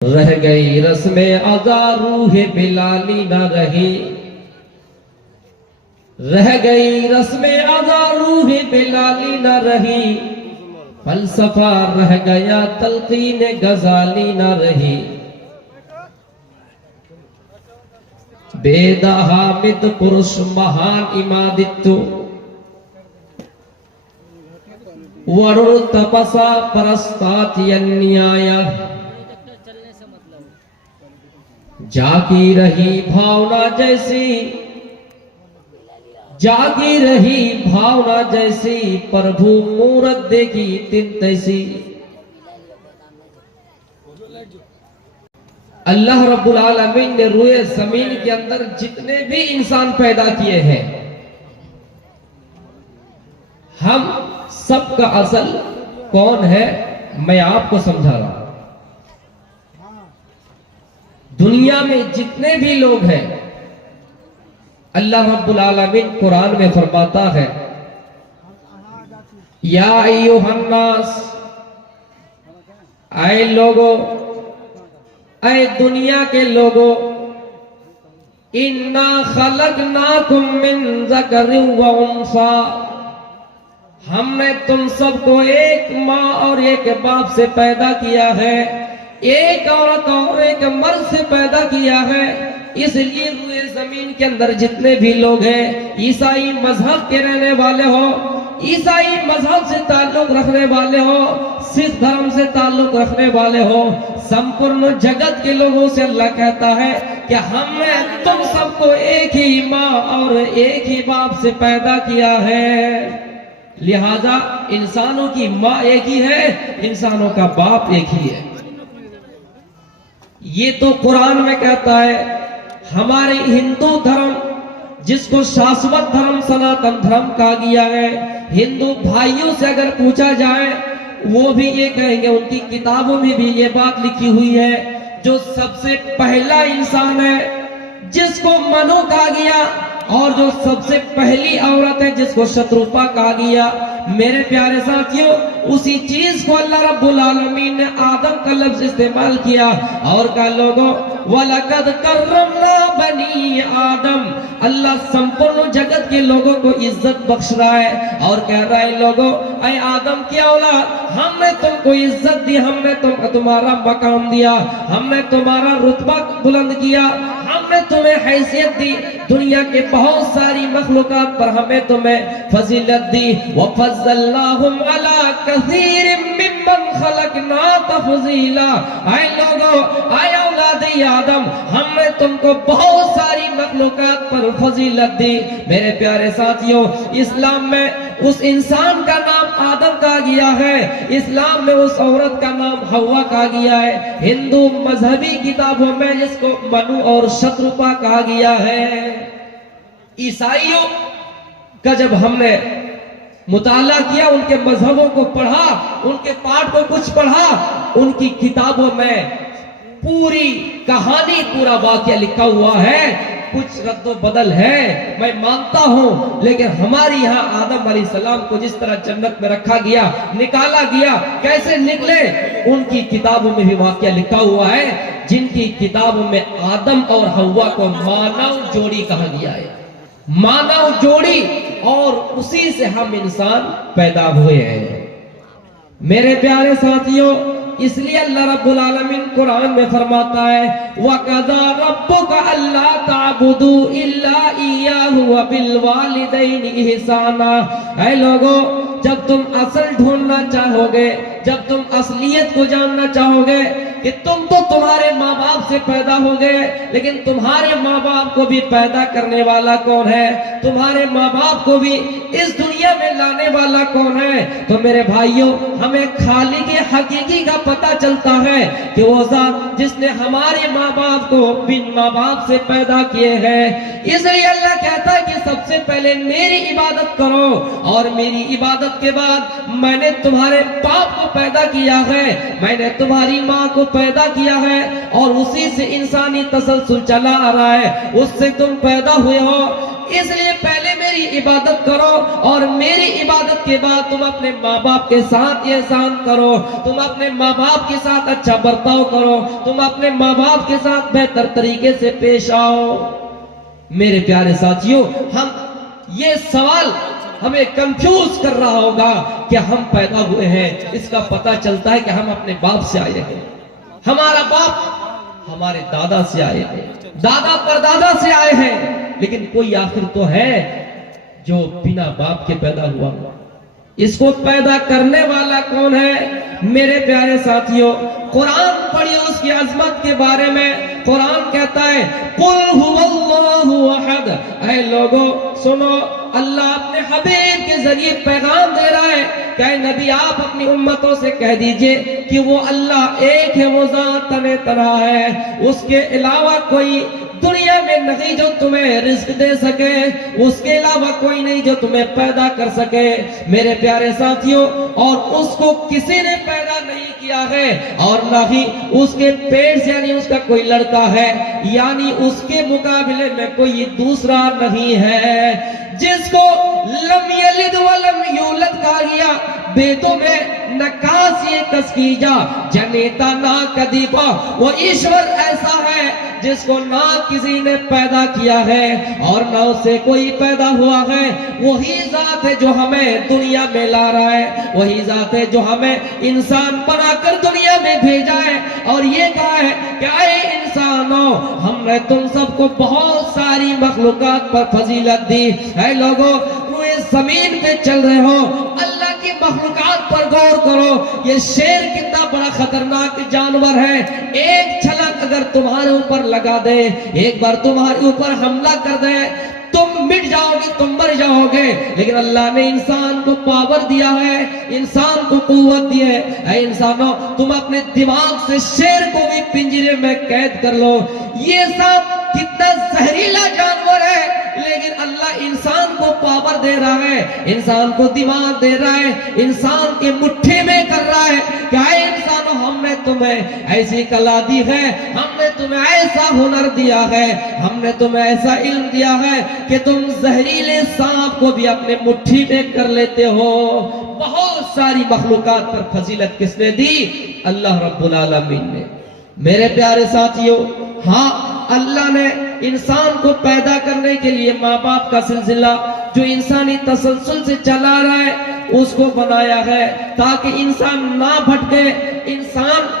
रह गई रस्म अज़ा रूह बिलाली न रही, रह गई रस्म अज़ा रूह बिलाली न रही, फलसफा रह गया तलकीन गजाली न रही। वेद हामिद पुरुष महान इमादित्य, वरुण तपसा परस्तात्यन्याय। जागी रही भावना जैसी, जागी रही भावना जैसी, प्रभु मूरत देखी तिन तैसी। अल्लाह रब्बुल आलमीन ने रूए जमीन के अंदर जितने भी इंसान पैदा किए हैं, हम सबका असल कौन है मैं आपको समझा रहा हूं। दुनिया में जितने भी लोग हैं, अल्लाह रब्बुल आलमीन कुरान में फरमाता है, या अय्युहन्नास, ऐ लोगों, ऐ दुनिया के लोगों, इन्ना खलकनाकुम मिन ज़करिन व उन्सा, हमने तुम सबको एक माँ और एक बाप से पैदा किया है, एक औरत और एक मर्द से पैदा किया है। इसलिए रूए जमीन के अंदर जितने भी लोग हैं, ईसाई मजहब के रहने वाले हो, ईसाई मजहब से ताल्लुक रखने वाले हो, सिख धर्म से ताल्लुक रखने वाले हो, संपूर्ण जगत के लोगों से अल्लाह कहता है कि हमने तुम सबको एक ही माँ और एक ही बाप से पैदा किया है। लिहाजा इंसानों की माँ एक ही है, इंसानों का बाप एक ही है। ये तो कुरान में कहता है। हमारे हिंदू धर्म, जिसको शाश्वत धर्म सनातन धर्म कहा गया है, हिंदू भाइयों से अगर पूछा जाए, वो भी ये कहेंगे, उनकी किताबों में भी ये बात लिखी हुई है, जो सबसे पहला इंसान है जिसको मनु कहा गया, और जो सबसे पहली औरत है जिसको शत्रुपा कहा गया। मेरे प्यारे साथियों, उसी चीज को अल्लाह रब्बुल आलमीन ने आदम का लफ्ज इस्तेमाल किया और कहा, लोगों वलकद कर्रमना बनी आदम। अल्लाह संपूर्ण जगत के लोगों को इज्जत बख्श रहा है और कह रहा है, लोगों, ऐ आदम की औलाद, हमने तुमको इज्जत दी, हमने तुम्हारा मकाम दिया, हमने तुम्हारा रुतबा बुलंद किया, हमने तुम्हें हैसियत दी। दुनिया के बहुत सारी मखलूकात पर हमें तुम्हें फजीलत दी। वफज़्ज़लनाहुम अला कसीरिम मिम्मन खलकना तफजीला। ऐ लोगों, ऐ औलादे आदम, हमने तुमको बहुत सारी मखलूकात पर फजीलत दी। मेरे प्यारे साथियों, इस्लाम में उस इंसान का नाम आदम कहा गया है, इस्लाम में उस औरत का नाम हव्वा कहा गया है। हिंदू मजहबी किताबों में जिसको मनु और शत्रुपा कहा गया है। ईसाइयों का जब हमने मुताला किया, उनके मजहबों को पढ़ा, उनके पाठ को कुछ पढ़ा, उनकी किताबों में पूरी कहानी, पूरा वाक्य लिखा हुआ है। कुछ रद्दो बदल है, मैं मानता हूं, लेकिन हमारी यहाँ आदम अलैहिस्सलाम को जिस तरह जन्नत में रखा गया, निकाला गया, कैसे निकले, उनकी किताबों में भी वाक्य लिखा हुआ है, जिनकी किताबों में आदम और हव्वा को मानव जोड़ी कहा गया है। मानव जोड़ी, और उसी से हम इंसान पैदा हुए हैं। मेरे प्यारे साथियों, इसलिए अल्लाह रब्बुल आलमीन कुरान में फरमाता है, वक़ज़ा रब्बुका अल्ला ताबुदू इल्ला इय्याहु व बिल वालिदैनि इहसाना। ऐ लोगों, जब तुम असल ढूंढना चाहोगे, जब तुम असलियत को जानना चाहोगे कि तुम तो तुम्हारे माँ बाप से पैदा हो गए, लेकिन तुम्हारे माँ बाप को भी पैदा करने वाला कौन है, तुम्हारे माँ बाप को भी इस दुनिया में लाने वाला कौन है, तो मेरे भाइयों, हमें खालिक हकीकी का पता चलता है कि वो ज़ात जिसने हमारे माँ बाप को बिन माँ बाप से पैदा किए हैं। इसलिए अल्लाह कहता है कि सबसे पहले मेरी इबादत करो, और मेरी इबादत के बाद मैंने तुम्हारे बाप को पैदा किया है, मैंने तुम्हारी माँ को पैदा किया है, और उसी से इंसानी तसलसल चला आ रहा है, उससे तुम पैदा हुए हो। इसलिए पहले मेरी मेरी इबादत करो और मेरी इबादत के बाद तुम अपने माँ बाप के साथ ये एहसान करो, तुम अपने माँ बाप के साथ अच्छा बर्ताव करो, तुम अपने माँ बाप के साथ बेहतर तरीके से पेश आओ। मेरे प्यारे साथियों, हम ये सवाल हमें कंफ्यूज कर रहा होगा कि हम पैदा हुए हैं, इसका पता चलता है कि हम अपने बाप से आए हैं। हमारा बाप हमारे दादा से आए हैं, दादा परदादा से आए हैं, लेकिन कोई आखिर तो है जो बिना बाप के पैदा हुआ। इसको पैदा करने वाला कौन है? मेरे प्यारे साथियों, कुरान पढ़िए उसकी अजमत के बारे में। कुरान कहता है कुल हुवल्लाहु अहद। ऐ लोगों सुनो, अल्लाह अपने हबीब के जरिए पैगाम दे रहा है कि नबी आप अपनी उम्मतों से कह दीजिए कि वो अल्लाह एक है, वो ज़ात तने तन्हा है, उसके अलावा कोई दुनिया में नहीं जो तुम्हें रिस्क दे सके, उसके अलावा कोई नहीं जो तुम्हें पैदा कर सके। मेरे प्यारे साथियों, और उसको किसी ने पैदा नहीं किया है और ना ही उसके पेट से यानी उसका कोई लड़का है, यानी उसके मुकाबले में कोई दूसरा नहीं है। जिसको लम यलिद वलम यूलद कहा गया, बेतों में नकासी कस्कीजा जनेता ना कदीबा, वो ईश्वर ऐसा है जिसको ना किसी ने पैदा किया है और ना उससे कोई पैदा हुआ है। वही जात है जो हमें दुनिया में ला रहा है, वही जात है जो हमें इंसान बनाकर दुनिया में भेजा है और ये कहा है कि ऐ इंसानों, हमने तुम सबको बहुत सारी मखलूकात पर फजीलत दी। ऐ लोगों, इस जमीन पे चल रहे हो, अल्लाह की मखलूकात पर गौर करो। ये शेर कितना बड़ा खतरनाक जानवर है। एक छलक अगर तुम्हारे ऊपर लगा दे, एक बार तुम्हारे ऊपर हमला कर दे, तुम मिट जाओगे, तुम मर जाओगे। लेकिन अल्लाह ने इंसान को पावर दिया है, इंसान को कुव्वत दी है। ऐ इंसानों, तुम अपने दिमाग से शेर को भी पिंजरे में कैद कर लो। ये सब कितना जहरीला जानवर है, लेकिन अल्लाह इंसान को पावर दे रहा है, इंसान को दिमाग दे रहा है, इंसान के मुट्ठी में कर रहा है। क्या इंसानों, हमने तुम्हें ऐसी कला दी है, हमने तुम्हें ऐसा हुनर दिया है, हमने तुम्हें ऐसा इल्म दिया है कि तुम जहरीले सांप को भी अपने मुट्ठी में कर लेते हो। बहुत सारी मखलूकात पर फजीलत किसने दी? अल्लाह रब्बुल आलमीन ने। मेरे प्यारे साथियों, हाँ, अल्लाह ने इंसान को पैदा करने के लिए माँ बाप का सिलसिला जो इंसानी तसलसल से चला रहा है उसको बनाया है ताकि इंसान ना भटके, इंसान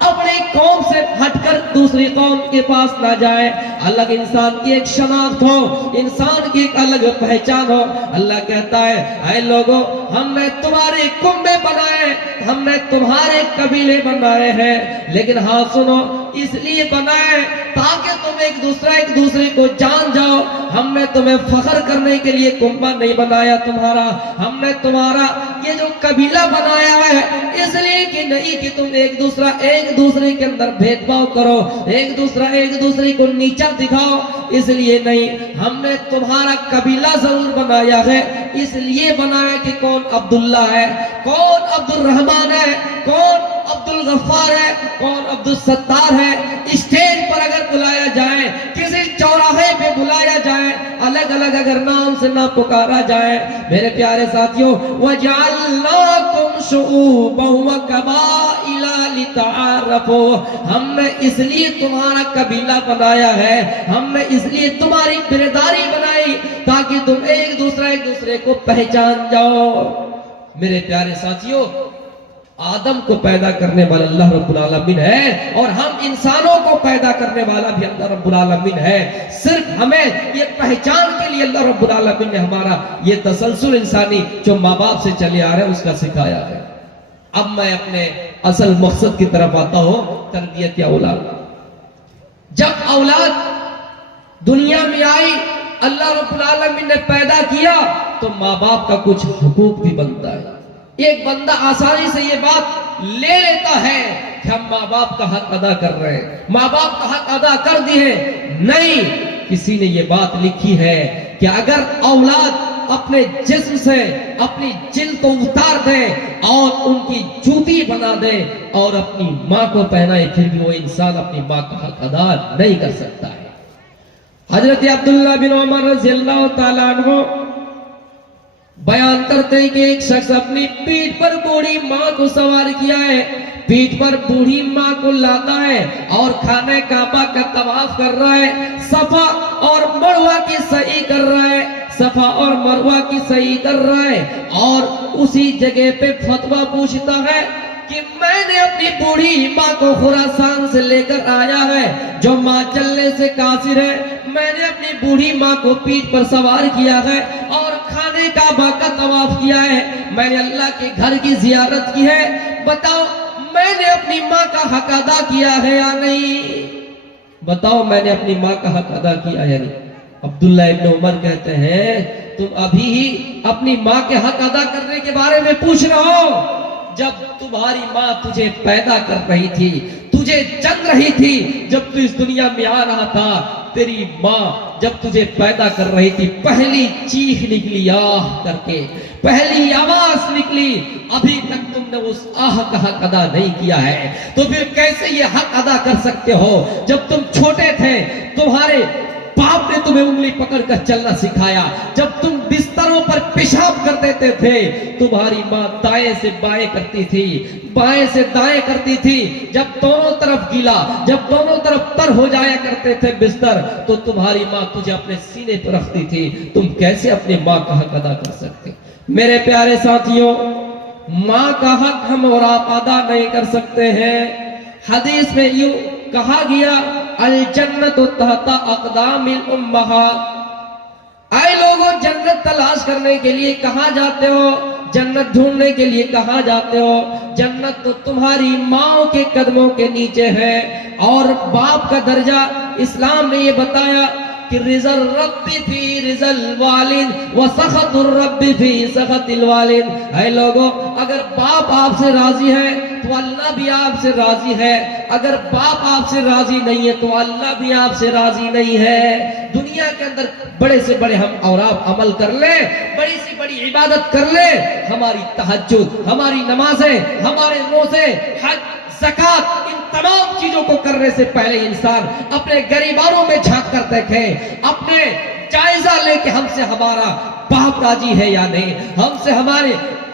अपने कौम से हटकर दूसरी कौम के पास ना जाए, अलग इंसान की एक शनाख्त हो, इंसान की एक अलग पहचान हो। अल्लाह कहता है ऐ लोगों, हमने तुम्हारे कुंबे बनाए, हमने तुम्हारे कबीले बनाए हैं, लेकिन हाँ सुनो, इसलिए बनाए ताकि तुम एक दूसरे को जान जाओ। हमने तुम्हें फख्र करने के लिए कुंबा नहीं बनाया तुम्हारा, हमने तुम्हारा ये जो कबीला बनाया है इसलिए कि नहीं कि तुम एक दूसरे के अंदर भेदभाव करो, एक दूसरे को नीचा दिखाओ, इसलिए नहीं। हमने तुम्हारा कबीला जरूर बनाया है, इसलिए बनाया कि कौन अब्दुल्ला है, कौन अब्दुल रहमान है, कौन अब्दुल गफ्फार है, कौन अब्दुल सत्तार है। स्टेज पर अगर बुलाया जाए, किसी चौराहे पे बुलाया जाए, अलग अलग अगर नाम से ना पुकारा जाए, मेरे प्यारे साथियों, वजअलनाकुम शुऊबन व कबाइला लितआरफू, हमने इसलिए तुम्हारा कबीला बनाया है, हमने इसलिए तुम्हारी बिरदारी बनाई ताकि तुम एक दूसरे को पहचान जाओ। मेरे प्यारे साथियों, आदम को पैदा करने वाला अल्लाह रब्बुल आलमीन है और हम इंसानों को पैदा करने वाला भी अल्लाह रब्बुल आलमीन है। सिर्फ हमें ये पहचान के लिए अल्लाह रब्बुल आलमीन ने हमारा ये तसलसल इंसानी जो माँ बाप से चले आ रहे हैं उसका सिखाया है। अब मैं अपने असल मकसद की तरफ आता हूं, तरबियत औलाद। जब औलाद दुनिया में आई, अल्लाह रब्बुल आलमीन ने पैदा किया, तो माँ बाप का कुछ हुकूक भी बनता है। एक बंदा आसानी से ये बात ले लेता है कि हम माँ बाप का हक अदा कर रहे हैं, माँ बाप का हक अदा कर दिए। नहीं, किसी ने ये बात लिखी है कि अगर औलाद अपने जिस्म से अपनी जिल्द को उतार दे और उनकी जूती बना दे और अपनी माँ को पहनाए, फिर भी वो इंसान अपनी माँ का हक अदा नहीं कर सकता है। हजरत अब्दुल्ला बिन उमर रज़ियल्लाहु ताला अन्हु बयान करते हैं कि एक शख्स अपनी पीठ पर बूढ़ी माँ को सवार किया है, पीठ पर बूढ़ी माँ को लाता है और खाने काबा का तवाफ कर रहा है, सफा और मरवा की सही कर रहा है, सफा और मरवा की सही कर रहा है और उसी जगह पे फतवा पूछता है कि मैंने अपनी बूढ़ी माँ को खुरासान से लेकर आया है, जो माँ चलने से कासिर है, मैंने अपनी बूढ़ी माँ को पीठ पर सवार किया है और खाने काबा का तवाफ किया है, मैंने अल्लाह के घर की जियारत की है, बताओ मैंने अपनी माँ का हक अदा किया है या नहीं? बताओ मैंने अपनी माँ का हक अदा किया या नहीं? अब्दुल्ला इब्न उमर कहते हैं तुम अभी ही अपनी माँ के हक अदा करने के बारे में पूछ रहे हो, जब तुम्हारी माँ तुझे पैदा कर रही थी, तुझे जन रही थी, जब तू इस दुनिया में आ रहा था, तेरी माँ जब तुझे पैदा कर रही थी, पहली चीख निकली आह करके, पहली आवाज निकली, अभी तक तुमने उस आह का हक अदा नहीं किया है, तो फिर कैसे ये हक अदा कर सकते हो? जब तुम छोटे थे, तुम्हारे बाप ने तुम्हें उंगली पकड़कर चलना सिखाया, जब तुम बिस्तरों पर पेशाब कर देते थे, तुम्हारी माँ दाएं से बाएं करती थी, बाएं से दाएं करती थी, जब दोनों तरफ गीला, जब दोनों तरफ तर हो जाया करते थे बिस्तर, तो तुम्हारी माँ तुझे अपने सीने पर रखती थी, तुम कैसे अपनी माँ का हक अदा कर सकते? मेरे प्यारे साथियों, माँ का हक हम और आप अदा नहीं कर सकते हैं। हदीस में यूं कहा गया, अल जन्नतु तहता अक़दामिल उम्महात, आए लोगों जन्नत तलाश करने के लिए कहाँ जाते हो? जन्नत ढूंढने के लिए कहाँ जाते हो? जन्नत तो तुम्हारी माओ के कदमों के नीचे है। और बाप का दर्जा इस्लाम ने ये बताया कि रिज़ल रब्बी फी रिज़ल वालिद व सख़तुर रब्बी फी सख़तिल वालिद। है लोगों, अगर बाप आपसे राजी है तो अल्लाह भी आपसे राजी है, अगर बाप आपसे राजी नहीं है तो अल्लाह भी आपसे राजी नहीं है। दुनिया के अंदर बड़े से बड़े हम और आप अमल कर ले, बड़ी से बड़ी इबादत कर ले, हमारी तहज्जुद, हमारी नमाजें, हमारे रोजे, हज, ज़कात, इन तमाम चीजों को करने से पहले इंसान अपने गरीबानों में झांक कर देखे, अपने जायजा लेके हमसे हमारा बाप राजी है या नहीं, हमसे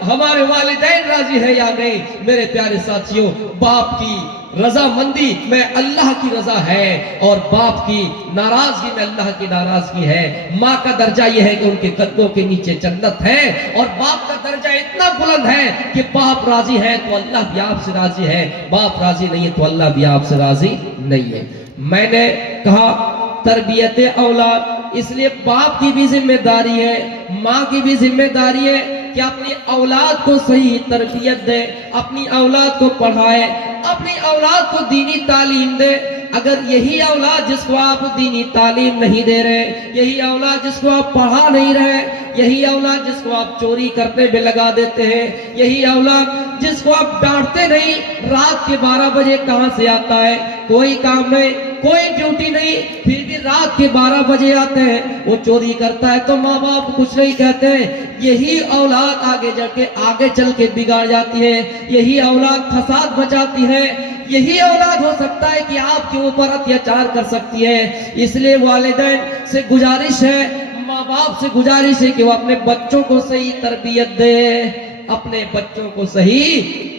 हमारे वालिदैन राजी है या नहीं। मेरे प्यारे साथियों, बाप की रजामंदी में अल्लाह की रजा है और बाप की नाराजगी में अल्लाह की नाराजगी है। माँ का दर्जा यह है कि उनके कदमों के नीचे जन्नत है, और बाप का दर्जा इतना बुलंद है कि बाप राजी है तो अल्लाह भी आपसे राजी है, बाप राजी नहीं है तो अल्लाह भी आपसे राजी नहीं है। मैंने कहा तरबियत औलाद, इसलिए बाप की भी जिम्मेदारी है, माँ की भी जिम्मेदारी है कि अपनी औलाद को सही तरबियत दे, अपनी औलाद को पढ़ाए, अपनी औलाद को दीनी तालीम दे। अगर यही औलाद जिसको आप दीनी तालीम नहीं दे रहे, यही औलाद जिसको आप पढ़ा नहीं रहे, यही औलाद जिसको आप चोरी करने में लगा देते हैं, यही औलाद जिसको आप डांटते नहीं, रात के 12 बजे कहां से आता है, कोई काम नहीं, कोई ड्यूटी नहीं, फिर भी रात के 12 बजे आते हैं, वो चोरी करता है तो माँ बाप कुछ नहीं कहते हैं। यही औलाद आगे चल के बिगाड़ जाती है, यही औलाद फसाद मचाती है, यही औलाद हो सकता है कि आपके ऊपर अत्याचार कर सकती है। इसलिए वालिदैन से गुजारिश है, माँ बाप से गुजारिश है कि वो अपने बच्चों को सही तरबियत दे, अपने बच्चों को सही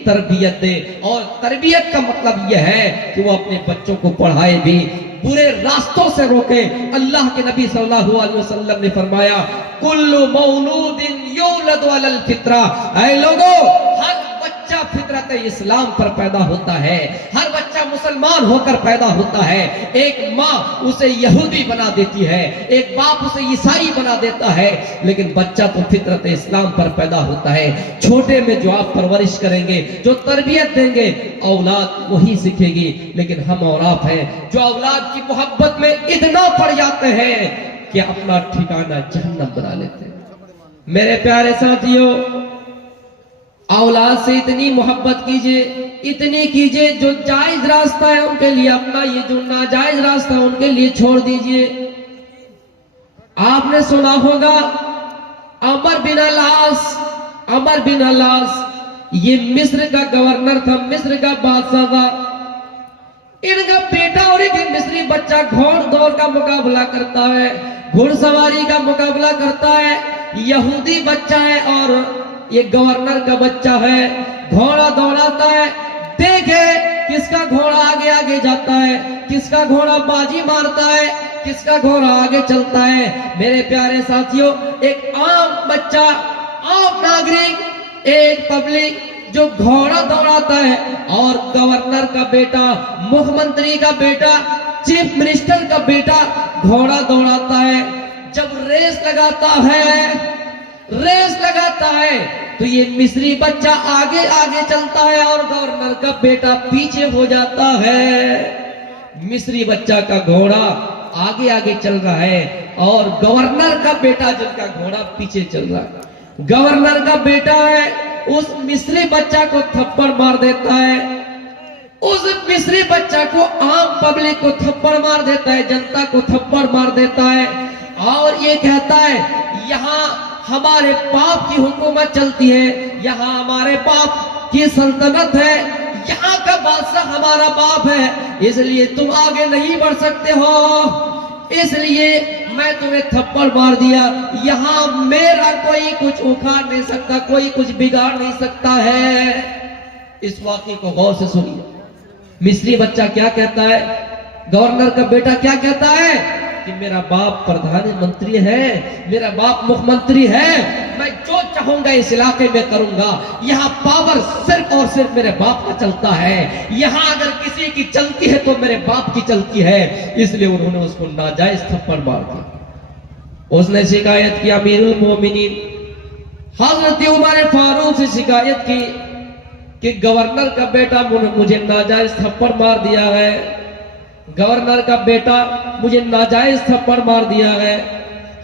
तरबियत दे। और तरबियत का मतलब यह है कि वो अपने बच्चों को पढ़ाए भी, बुरे रास्तों से रोके। अल्लाह के नबी सल्लल्लाहु अलैहि वसल्लम ने फरमाया, कुल्लु मौलूदिन यूलदु अलल फित्रा, ऐ लोगों, हर बच्चा फितरत इस्लाम पर पैदा होता है, हर बच्चा मुसलमान होकर पैदा होता है। एक माँ उसे यहूदी बना देती है, एक बाप उसे ईसाई बना देता है, लेकिन बच्चा तो फितरत इस्लाम पर पैदा होता है। छोटे में जो आप परवरिश करेंगे, जो तरबियत देंगे, औलाद वही सीखेगी। लेकिन हम और आप हैं जो औलाद की मोहब्बत में इतना पड़ जाते हैं कि अपना ठिकाना जहन्नम बना लेते हैं। मेरे प्यारे साथियों, औलाद से इतनी मोहब्बत कीजिए, इतनी कीजिए, जो जायज रास्ता है उनके लिए अपना, ये जो नाजायज रास्ता है उनके लिए छोड़ दीजिए। आपने सुना होगा अमर बिन अलास, ये मिस्र का गवर्नर था, मिस्र का बादशाह था। इनका बेटा बेटा और एक मिस्री बच्चा घोड़ दौड़ का मुकाबला करता है, घुड़सवारी का मुकाबला करता है। यहूदी बच्चा है और ये गवर्नर का बच्चा है, घोड़ा दौड़ाता है। देखे किसका घोड़ा आगे आगे जाता है, किसका घोड़ा बाजी मारता है, किसका घोड़ा आगे चलता है। मेरे प्यारे साथियों, एक आम बच्चा, आम नागरिक, एक पब्लिक जो घोड़ा दौड़ाता है और गवर्नर का बेटा, मुख्यमंत्री का बेटा, चीफ मिनिस्टर का बेटा घोड़ा दौड़ाता है। जब रेस लगाता है तो ये मिस्री बच्चा आगे आगे चलता है और गवर्नर का बेटा पीछे हो जाता है। मिस्री बच्चा का घोड़ा आगे आगे चल रहा है और गवर्नर का बेटा जिनका घोड़ा पीछे चल रहा है। गवर्नर का बेटा है, उस मिस्री बच्चा को थप्पड़ मार देता है। उस मिस्री बच्चा को, आम पब्लिक को थप्पड़ मार देता है, जनता को थप्पड़ मार देता है और ये कहता है यहाँ हमारे बाप की हुकूमत चलती है, यहाँ हमारे बाप की सल्तनत है, यहाँ का बादशाह हमारा बाप है, इसलिए तुम आगे नहीं बढ़ सकते हो, इसलिए मैं तुम्हें थप्पड़ मार दिया। यहाँ मेरा कोई कुछ उखाड़ नहीं सकता, कोई कुछ बिगाड़ नहीं सकता है। इस वाक़े को गौर से सुनिए। मिस्री बच्चा क्या कहता है, गवर्नर का बेटा क्या कहता है कि मेरा बाप प्रधानमंत्री है, मेरा बाप मुख्यमंत्री है, मैं जो चाहूंगा इस इलाके में करूंगा, यहाँ पावर सिर्फ और सिर्फ मेरे बाप का चलता है, यहाँ अगर किसी की चलती है तो मेरे बाप की चलती है। इसलिए उन्होंने उसको नाजायज थप्पड़ मार दिया। उसने शिकायत की अमीरुल मोमिनीन हजरत उमर फारूक से शिकायत की कि गवर्नर का बेटा मुझे नाजायज थप्पड़ मार दिया है, गवर्नर का बेटा मुझे नाजायज थप्पड़ मार दिया है।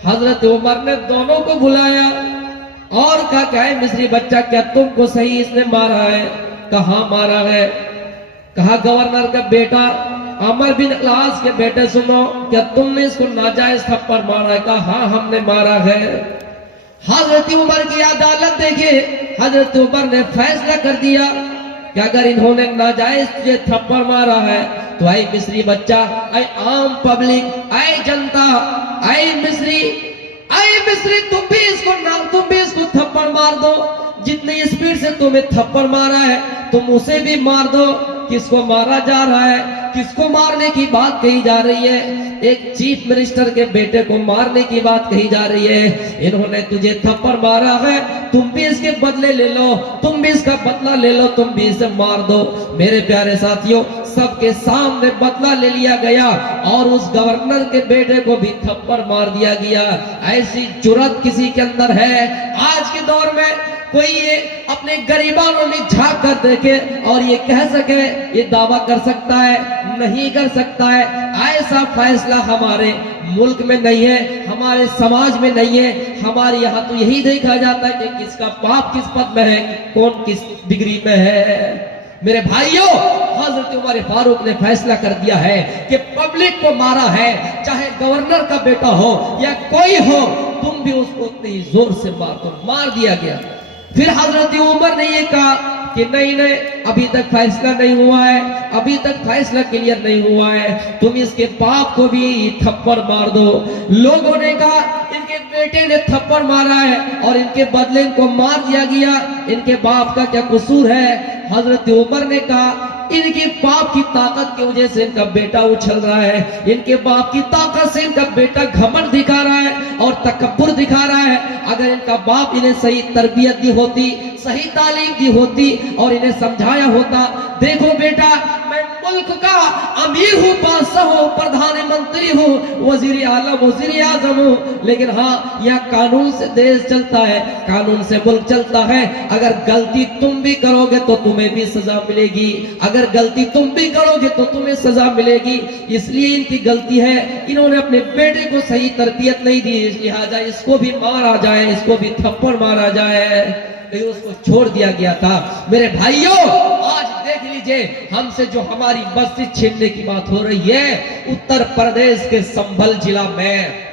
हजरत उमर ने दोनों को बुलाया और कहा क्या है मिस्री बच्चा, क्या तुमको सही इसने मारा है? कहा मारा है। कहा गवर्नर का बेटा अमर बिन अलास के बेटे सुनो, क्या तुमने इसको नाजायज थप्पड़ मारा है? कहा हाँ हमने मारा है। हजरत उमर की अदालत देखिए, हजरत उमर ने फैसला कर दिया कि अगर इन्होंने नाजायज तुझे थप्पड़ मारा है तो आई मिस्री बच्चा, आई आम पब्लिक, आई जनता, आई मिस्री, तुम भी इसको थप्पड़ मार दो। जितनी स्पीड से तुम्हें थप्पड़ मारा है तुम उसे भी मार दो। किसको मारा जा रहा है, किसको मारने की बात कही जा रही है? एक चीफ मिनिस्टर के बेटे को मारने की बात कही जा रही है। इन्होंने तुझे थप्पड़ मारा है, तुम भी इसके बदले ले लो, तुम भी इसका बदला ले लो, तुम भी इसे मार दो। मेरे प्यारे साथियों, सबके सामने बदला ले लिया गया और उस गवर्नर के बेटे को भी थप्पड़ मार दिया गया। ऐसी जुर्रत किसी के अंदर है? आज के दौर में कोई ये अपने गरीबानों में झांक कर देखे और ये कह सके, ये दावा कर सकता है? नहीं कर सकता है। ऐसा फैसला हमारे मुल्क में नहीं है, हमारे समाज में नहीं है। हमारे यहाँ तो यही देखा जाता है कि किसका बाप किस पद में है, कौन किस डिग्री में है। मेरे भाइयों, हजरत उमर फारूक ने फैसला कर दिया है कि पब्लिक को मारा है, चाहे गवर्नर का बेटा हो या कोई हो, तुम भी उसको उतनी ही जोर से मार दो। मार दिया गया। फिर हजरत उमर ने ये कहा कि नहीं, अभी तक फैसला नहीं हुआ है, अभी तक फैसला क्लियर नहीं हुआ है, तुम इसके बाप को भी थप्पड़ मार दो। लोगों ने कहा इनके बेटे ने थप्पड़ मारा है और इनके बदले इनको मार दिया गया, इनके बाप का क्या कसूर है? हजरत उमर ने कहा इनके बाप की ताकत की वजह से इनका बेटा उछल रहा है, इनके बाप की ताकत से इनका बेटा घमंड दिखा रहा है और तकब्बुर दिखा रहा है। अगर इनका बाप इन्हें सही तरबियत दी होती, सही तालीम दी होती और इन्हें समझाया होता, देखो बेटा मैं मुल्क का अमीर हूँ, बादशाह हूँ, प्रधानमंत्री हूँ, वजीर आलम, वजीर आजम हूँ, लेकिन हाँ यहाँ कानून से देश चलता है, कानून से मुल्क चलता है। अगर गलती तुम भी करोगे तो तुम्हें भी सजा मिलेगी, अगर गलती तुम भी करोगे तो तुम्हें सजा मिलेगी। इसलिए इनकी गलती है, इन्होंने अपने बेटे को सही तरबियत नहीं दी, लिहाजा इसको भी मारा जाए, इसको भी थप्पड़ मारा जाए। लेकिन उसको छोड़ दिया गया था। मेरे भाइयों, आज देख लीजिए हमसे जो हमारी मस्जिद छीनने की बात हो रही है, उत्तर प्रदेश के संभल जिला में,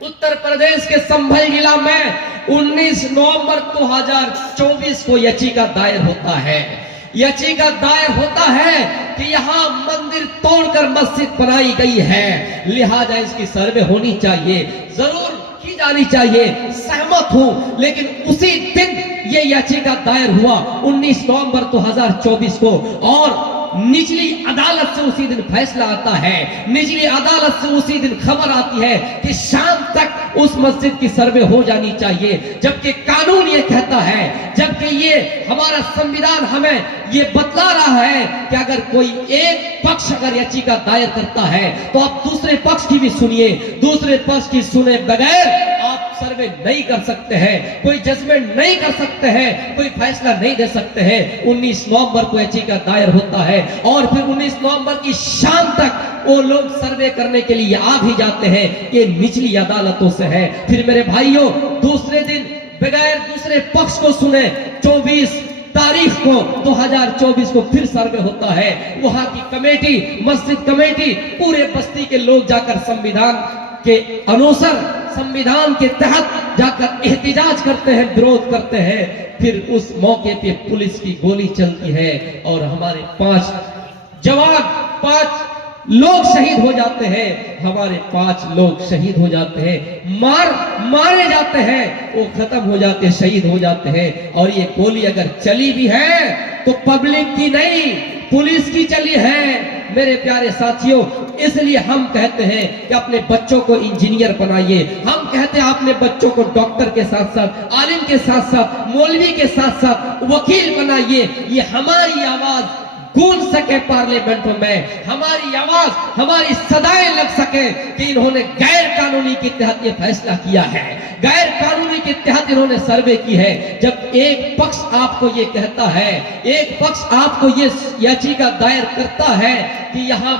उत्तर प्रदेश के संभल जिला में 19 नवंबर 2024 को याचिका दायर होता है याचिका दायर होता है कि यहाँ मंदिर तोड़कर मस्जिद बनाई गई है, लिहाजा इसकी सर्वे होनी चाहिए, जरूर की जानी चाहिए, सहमत हूं। लेकिन उसी दिन ये याचिका दायर हुआ 19 नवंबर 2024 को, और निचली अदालत से उसी दिन फैसला आता है, निचली अदालत से उसी दिन खबर आती है कि शाम तक उस मस्जिद की सर्वे हो जानी चाहिए। जबकि कानून ये कहता है, जबकि ये हमारा संविधान हमें ये बतला रहा है कि अगर कोई एक पक्ष अगर याचिका दायर करता है तो आप दूसरे पक्ष की भी सुनिए, दूसरे पक्ष की सुने बगैर आप सर्वे नहीं कर सकते हैं, कोई जजमेंट नहीं कर सकते हैं, कोई फैसला नहीं दे सकते हैं। 19 नवंबर को याचिका दायर होता है और फिर 19 नवंबर की शाम तक वो लोग सर्वे करने के लिए आ भी जाते हैं, ये निचली अदालतों से है। फिर मेरे भाइयों, दूसरे दिन बगैर दूसरे पक्ष को सुने 24 तारीख को 2024 को फिर सर्वे होता है। वहां की कमेटी, मस्जिद कमेटी, पूरे बस्ती के लोग जाकर संविधान के अनुसार, संविधान के तहत जाकर एहतिजाज करते हैं, विरोध करते हैं। फिर उस मौके पे पुलिस की गोली चलती है और हमारे 5 जवान, 5 लोग शहीद हो जाते हैं, हमारे 5 लोग शहीद हो जाते हैं, मारे जाते हैं, वो खत्म हो जाते हैं, शहीद हो जाते हैं। और ये गोली अगर चली भी है तो पब्लिक की नहीं, पुलिस की चली है। मेरे प्यारे साथियों, इसलिए हम कहते हैं कि अपने बच्चों को इंजीनियर बनाइए, हम कहते हैं अपने बच्चों को डॉक्टर के साथ साथ, आलिम के साथ साथ, मौलवी के साथ साथ वकील बनाइए। ये हमारी आवाज गूंज सके पार्लियामेंट में, हमारी आवाज, हमारी सदाएं लग सके कि इन्होंने गैर कानूनी के तहत ये फैसला किया है, गैर कानूनी के तहत इन्होंने सर्वे की है। जब एक पक्ष आपको ये कहता है, एक पक्ष आपको ये याचिका दायर करता है कि यहाँ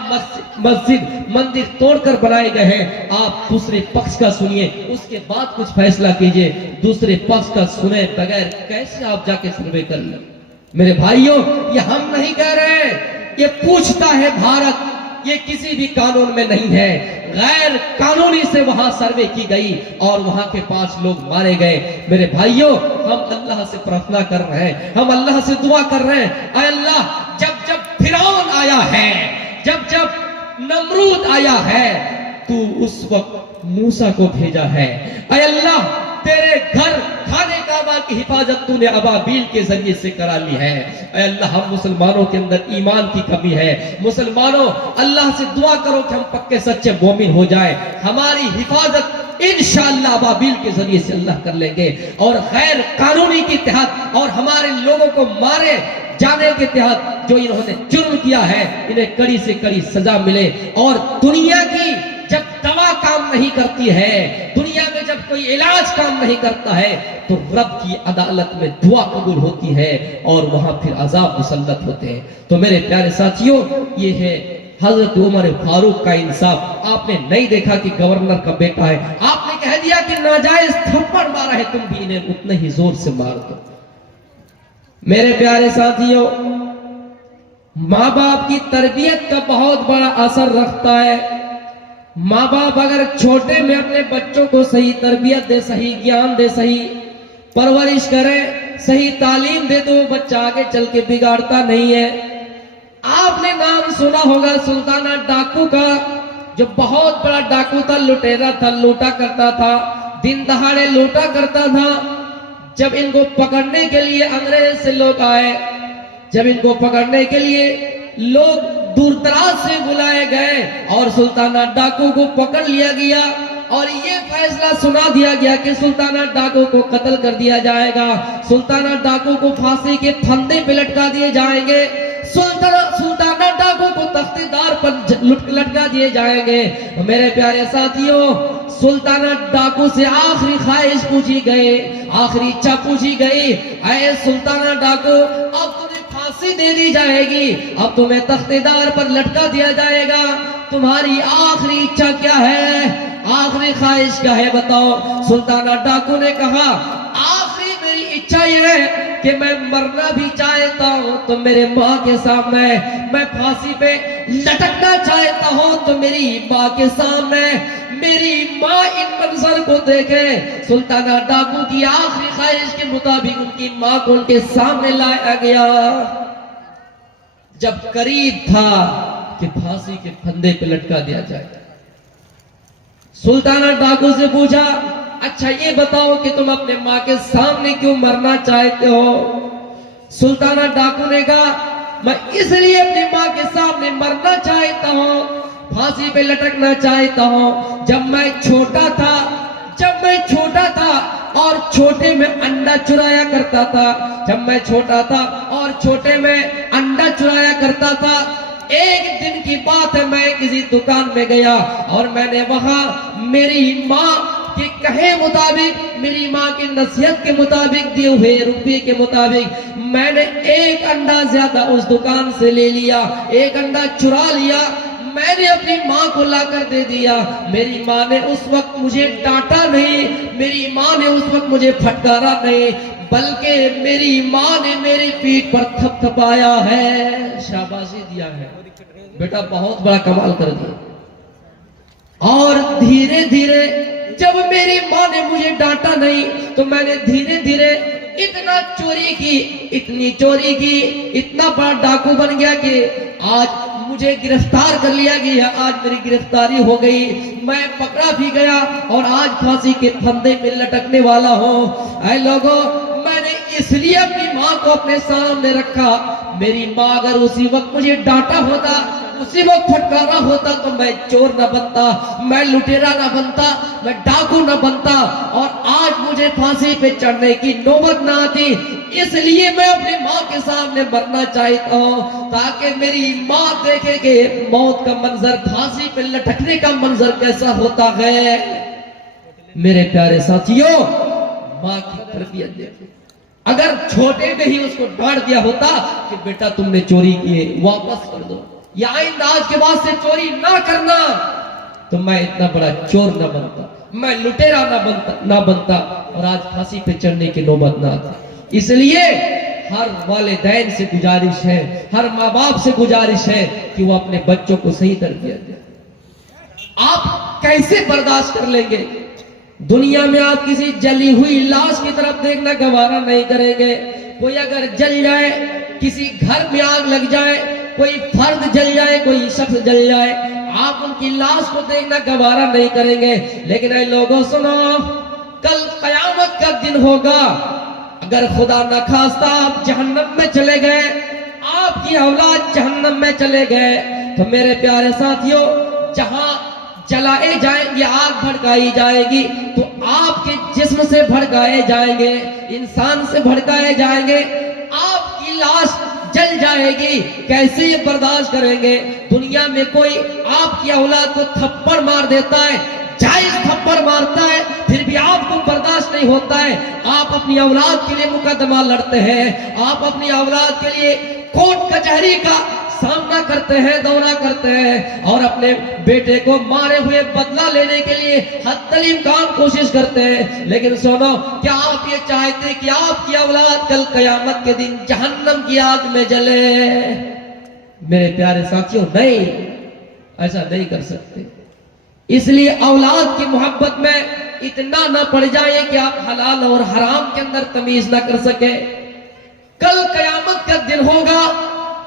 मस्जिद, मंदिर तोड़कर बनाए गए हैं, आप दूसरे पक्ष का सुनिए, उसके बाद कुछ फैसला कीजिए। दूसरे पक्ष का सुने बगैर कैसे आप जाके सर्वे कर लें? मेरे भाइयों, ये हम नहीं कह रहे हैं, ये पूछता है भारत, ये किसी भी कानून में नहीं है। गैर कानूनी से वहां सर्वे की गई और वहां के 5 लोग मारे गए। मेरे भाइयों, हम अल्लाह से प्रार्थना कर रहे हैं, हम अल्लाह से दुआ कर रहे हैं, ऐ अल्लाह, जब जब फिरौन आया है, जब जब नमरूद आया है, तू उस वक्त मूसा को भेजा है। ऐ अल्लाह, तेरे घर खाने काबा की हिफाजत तूने अबाबील के जरिए से करा ली है। ऐ अल्लाह, हम मुसलमानों के अंदर ईमान की कमी है। मुसलमानों, अल्लाह से दुआ करो कि हम पक्के सच्चे मोमिन हो जाए। हमारी हिफाजत इंशाअल्लाह अबाबील के जरिए से अल्लाह कर लेंगे, और गैर कानूनी के तहत और हमारे लोगों को मारे जाने के तहत जो इन्होंने जुर्म किया है, इन्हें कड़ी से कड़ी सजा मिले। और दुनिया की जब दवा काम नहीं करती है, दुनिया में जब कोई इलाज काम नहीं करता है, तो रब की अदालत में दुआ कबूल होती है और वहां फिर अजाब मुसल्लत होते हैं। तो मेरे प्यारे साथियों, ये है हजरत उमर फारूक का इंसाफ। आपने नहीं देखा कि गवर्नर का बेटा है, आपने कह दिया कि नाजायज थप्पड़ मारा है, तुम भी इन्हें उतने ही जोर से मार दो। मेरे प्यारे साथियों, माँ बाप की तरबियत का बहुत बड़ा असर रखता है। माँ बाप अगर छोटे में अपने बच्चों को सही तरबियत दे, सही ज्ञान दे, सही परवरिश करे, सही तालीम दे, तो वो बच्चा आगे चल के बिगाड़ता नहीं है। आपने नाम सुना होगा सुल्ताना डाकू का, जो बहुत बड़ा डाकू था, लुटेरा था, लूटा करता था, दिन दहाड़े लूटा करता था। जब इनको पकड़ने के लिए अंग्रेज से लोग आए, जब इनको पकड़ने के लिए लोग दूर दराज से बुलाए गए और सुल्ताना डाकू को पकड़ लिया गया और ये फैसला सुना दिया गया कि सुल्ताना डाकू को कत्ल कर दिया जाएगा, सुल्ताना डाकू को फांसी के फंदे पे लटका दिए जाएंगे, सुल्ताना डाकू को तख्तेदार पर लटका दिए जाएंगे। मेरे प्यारे साथियों, सुल्ताना डाकू से आखिरी ख्वाहिश पूछी गई, आखिरी इच्छा पूछी गई, ऐ सुल्ताना डाकू, अब तुम्हें फांसी दे दी जाएगी, अब तुम्हें तख्तेदार पर लटका दिया जाएगा, तुम्हारी आखिरी इच्छा क्या है, आखिरी ख्वाहिश क्या है, बताओ। सुल्ताना डाकू ने कहा, आखिरी मेरी इच्छा यह है कि मैं मरना भी चाहता हूं तो मेरे माँ के सामने, मैं फांसी पे लटकना चाहता हूं तो मेरी माँ के सामने, मेरी माँ इन मंजर को देखे। सुल्ताना डाकू की आखिरी ख्वाहिश के मुताबिक उनकी माँ को उनके सामने लाया गया। जब करीब था कि फांसी के फंदे पे लटका दिया जाए। सुल्ताना डाकू से पूछा, अच्छा ये बताओ कि तुम अपने माँ के सामने क्यों मरना चाहते हो? सुल्ताना डाकू ने कहा, मैं इसलिए अपनी माँ के सामने मरना चाहता हूँ, फांसी पे लटकना चाहता हूँ। जब मैं छोटा था और छोटे में अंडा चुराया करता था, जब मैं छोटा था और छोटे में अंडा चुराया करता था, एक दिन की बात है, मैं किसी दुकान में गया और मैंने वहां मेरी माँ के कहे मुताबिक, मेरी माँ की नसीहत के मुताबिक, दिए हुए रुपये के मुताबिक मैंने एक अंडा ज्यादा उस दुकान से ले लिया, एक अंडा चुरा लिया। मैंने अपनी माँ को लाकर दे दिया। मेरी माँ ने उस वक्त मुझे डांटा नहीं, मेरी माँ ने उस वक्त मुझे फटकारा नहीं, बल्कि मेरी माँ ने मेरी पीठ पर थपथपाया है, शाबाशी दिया है, बेटा बहुत बड़ा कमाल कर दिया। और धीरे धीरे जब मेरी माँ ने मुझे डांटा नहीं तो मैंने धीरे धीरे इतना चोरी की, इतनी चोरी की, इतना बड़ा डाकू बन गया कि आज मुझे गिरफ्तार कर लिया गया। आज मेरी गिरफ्तारी हो गई, मैं पकड़ा भी गया और आज फांसी के फंदे में लटकने वाला हूँ। ऐ लोगों, मैंने इसलिए अपनी माँ को अपने सामने रखा। मेरी माँ अगर उसी वक्त मुझे डांटा होता, उसी वक्त फटकारा होता तो मैं चोर न बनता, मैं लुटेरा न बनता, मैं डाकू न बनता और आज मुझे फांसी पे चढ़ने की नौबत न आती। इसलिए मैं अपनी माँ के सामने मरना चाहता हूँ ताकि मेरी माँ देखे कि मौत का मंजर, फांसी पे लटकने का मंजर कैसा होता है। मेरे प्यारे साथियों, माँ की तरबियत देखो। अगर छोटे में ही उसको डांट दिया होता कि बेटा तुमने चोरी किए, वापस कर दो, या आइंदा आज के बाद से चोरी ना करना, तो मैं इतना बड़ा चोर ना बनता, मैं लुटेरा ना बनता और आज फांसी पे चढ़ने की नौबत ना आती। इसलिए हर वालिदैन से गुजारिश है, हर माँ बाप से गुजारिश है कि वो अपने बच्चों को सही तरबियत दें। आप कैसे बर्दाश्त कर लेंगे? दुनिया में आप किसी जली हुई लाश की तरफ देखना गवारा नहीं करेंगे। कोई अगर जल जाए, किसी घर में आग लग जाए, कोई फर्द जल जाए, कोई शख्स जल जाए, आप उनकी लाश को देखना गवारा नहीं करेंगे। लेकिन ऐ लोगों सुनो, कल कयामत का दिन होगा। अगर खुदा न खास्ता आप जहन्नम में चले गए, आपकी औलाद जहन्नम में चले गए, तो मेरे प्यारे साथियों, जहां जलाए जाएंगे, आग भड़काई जाएगी, तो आपके जिस्म से भड़काए जाएंगे, इंसान से भड़काए जाएंगे, आपकी लाश जल जाएगी। कैसे ये बर्दाश्त करेंगे? दुनिया में कोई आपकी औलाद को थप्पड़ मार देता है, जायज थप्पड़ मारता है, फिर भी आपको बर्दाश्त नहीं होता है। आप अपनी औलाद के लिए मुकदमा लड़ते हैं, आप अपनी औलाद के लिए कोर्ट कचहरी का सामना करते हैं, दौरा करते हैं और अपने बेटे को मारे हुए बदला लेने के लिए हद काम कोशिश करते हैं। लेकिन सुनो, क्या आप ये चाहते कि आपकी औलाद कल कयामत के दिन जहन्नम की आग में जले? मेरे प्यारे साथियों, नहीं, ऐसा नहीं कर सकते। इसलिए औलाद की मोहब्बत में इतना ना पड़ जाए कि आप हलाल और हराम के अंदर तमीज ना कर सके। कल कयामत का दिन होगा,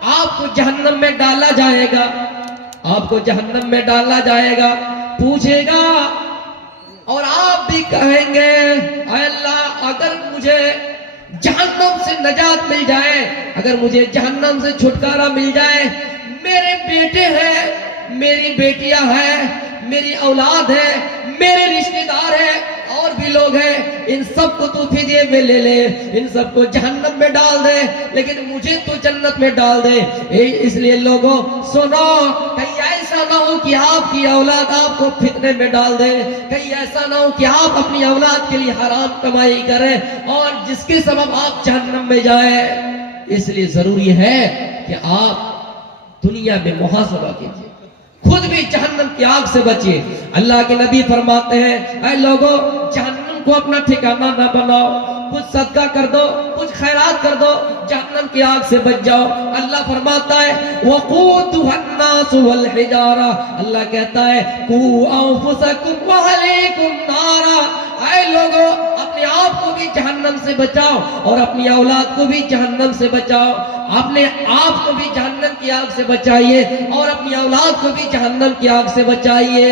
आपको जहन्नम में डाला जाएगा, आपको जहन्नम में डाला जाएगा, पूछेगा और आप भी कहेंगे, अल्लाह अगर मुझे जहन्नम से नजात मिल जाए, अगर मुझे जहन्नम से छुटकारा मिल जाए, मेरे बेटे हैं, मेरी बेटियां हैं, मेरी औलाद है, मेरे रिश्तेदार हैं, और भी लोग हैं, इन सबको तू फिदिये में ले ले, इन सबको जहन्नम में डाल दे, लेकिन मुझे तो जन्नत में डाल दे। इसलिए लोगों सुनो, कहीं ऐसा ना हो कि आपकी औलाद आपको फितने में डाल दे, कहीं ऐसा ना हो कि आप अपनी औलाद के लिए हराम कमाई करें और जिसके सबब आप जहन्नम में जाए। इसलिए जरूरी है कि आप दुनिया में मुहासबा कीजिए, खुद भी जहन्नम की आग से बचिए। अल्लाह के नबी फरमाते हैं, ऐ लोगों, जहन्नम को अपना ठिकाना ना बनाओ, कुछ सदका कर दो, कुछ खैरात कर दो, जहन्नम की आग से बच जाओ। अल्लाह फरमाता है, वक़ूदुहन्नास वल हिजारा, अल्लाह कहता है, कू अंफुसकुम व अहलीकुम नारा। ऐ लोगों, अपने आप को भी जहन्नम से बचाओ और अपनी औलाद को भी जहन्नम से बचाओ। अपने आप को भी जहन्नम की आग से बचाइए और अपनी औलाद को भी जहन्नम की आग से बचाइए।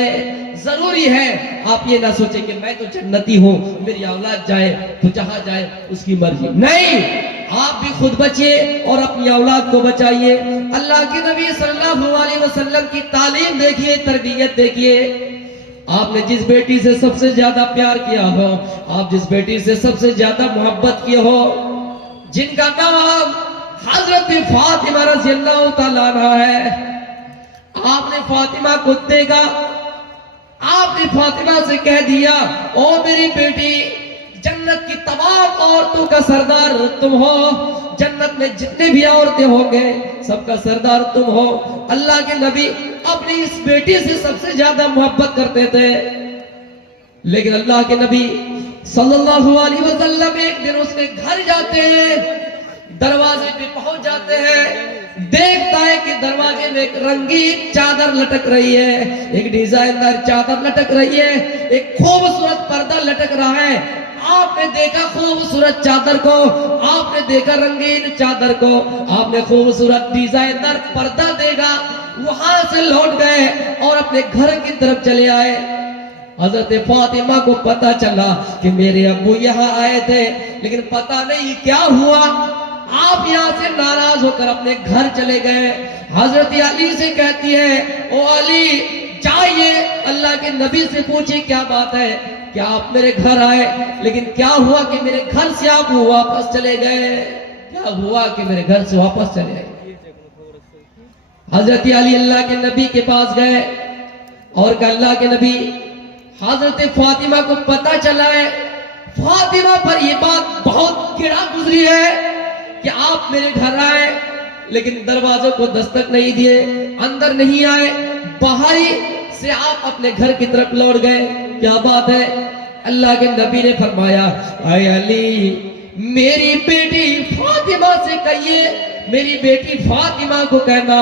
जरूरी है आप ये ना सोचे कि मैं तो जन्नती हूं, मेरी औलाद जाए तो जहां जाए उसकी मर्जी। नहीं, आप भी खुद बचिए और अपनी औलाद को बचाइए। अल्लाह के नबी सल्लल्लाहु अलैहि वसल्लम की तालीम देखिए, तरबियत देखिए। आपने जिस बेटी से सबसे ज्यादा प्यार किया हो, आप जिस बेटी से सबसे ज्यादा मोहब्बत किए हो, जिनका नाम हजरत फातिमा रज़ियल्लाहु तआला अन्हा है, आपने फातिमा को देखा, आपने फातिमा से कह दिया, ओ मेरी बेटी, जन्नत की तमाम औरतों का सरदार तुम हो, जन्नत में जितने भी औरतें होंगे सबका सरदार तुम हो। अल्लाह के नबी अपनी इस बेटी से सबसे ज्यादा मोहब्बत करते थे। लेकिन अल्लाह के नबी सल्लल्लाहु अलैहि वसल्लम एक दिन उसके घर जाते हैं, दरवाजे पे पहुंच जाते हैं, देखता है कि दरवाजे में एक रंगीन चादर लटक रही है, एक डिजाइनर चादर लटक रही है, एक खूबसूरत पर्दा लटक रहा है। आपने देखा खूबसूरत चादर को, आपने देखा रंगीन चादर को, आपने खूबसूरत डिजाइनर पर्दा देखा, वहां से लौट गए और अपने घर की तरफ चले आए। हजरत फातिमा को पता चला कि मेरे अब्बू यहाँ आए थे, लेकिन पता नहीं क्या हुआ, आप यहाँ से नाराज होकर अपने घर चले गए। हजरत अली से कहती है, ओ अली जाइए अल्लाह के नबी से पूछिए क्या बात है, क्या आप मेरे घर आए, लेकिन क्या हुआ कि मेरे घर से आप वापस चले गए, क्या हुआ कि मेरे घर से वापस चले गए। हजरत अली अल्लाह के नबी के पास गए और कहा, अल्लाह के नबी, हजरत फातिमा को पता चला है, फातिमा पर यह बात बहुत गिरा गुजरी है कि आप मेरे घर आए लेकिन दरवाजों को दस्तक नहीं दिए, अंदर नहीं आए, बाहर ही से आप अपने घर की तरफ लौट गए, क्या बात है। अल्लाह के नबी ने फरमाया, अय अली, मेरी बेटी फातिमा से कहिए, मेरी बेटी फातिमा को कहना,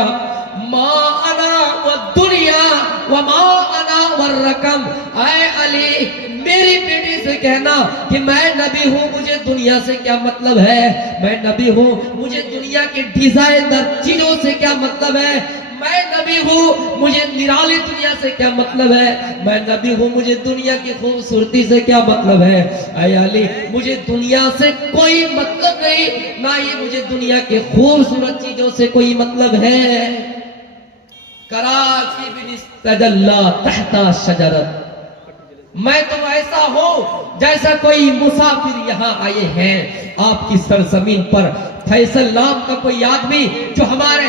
माँ अना व दुनिया व माँ अना व रकम। अय अली, मेरी बेटी से कहना कि मैं नबी हूँ, मुझे दुनिया से क्या मतलब है, मैं नबी हूँ, मुझे दुनिया के डिजाइनर चीजों से क्या मतलब है, मैं नबी हूँ, मुझे निराली दुनिया से क्या मतलब है, मैं नबी हूँ, मुझे दुनिया की खूबसूरती से क्या मतलब है। ऐ अली, मुझे दुनिया से कोई मतलब नहीं, ना ये मुझे दुनिया के खूबसूरत चीजों से कोई मतलब है। कराची बिन इस्तजल्ला तहता शजरत, मैं तो ऐसा हूं जैसा कोई मुसाफिर यहाँ आए हैं आपकी सरजमीन पर। फैसल नाम का कोई आदमी जो हमारे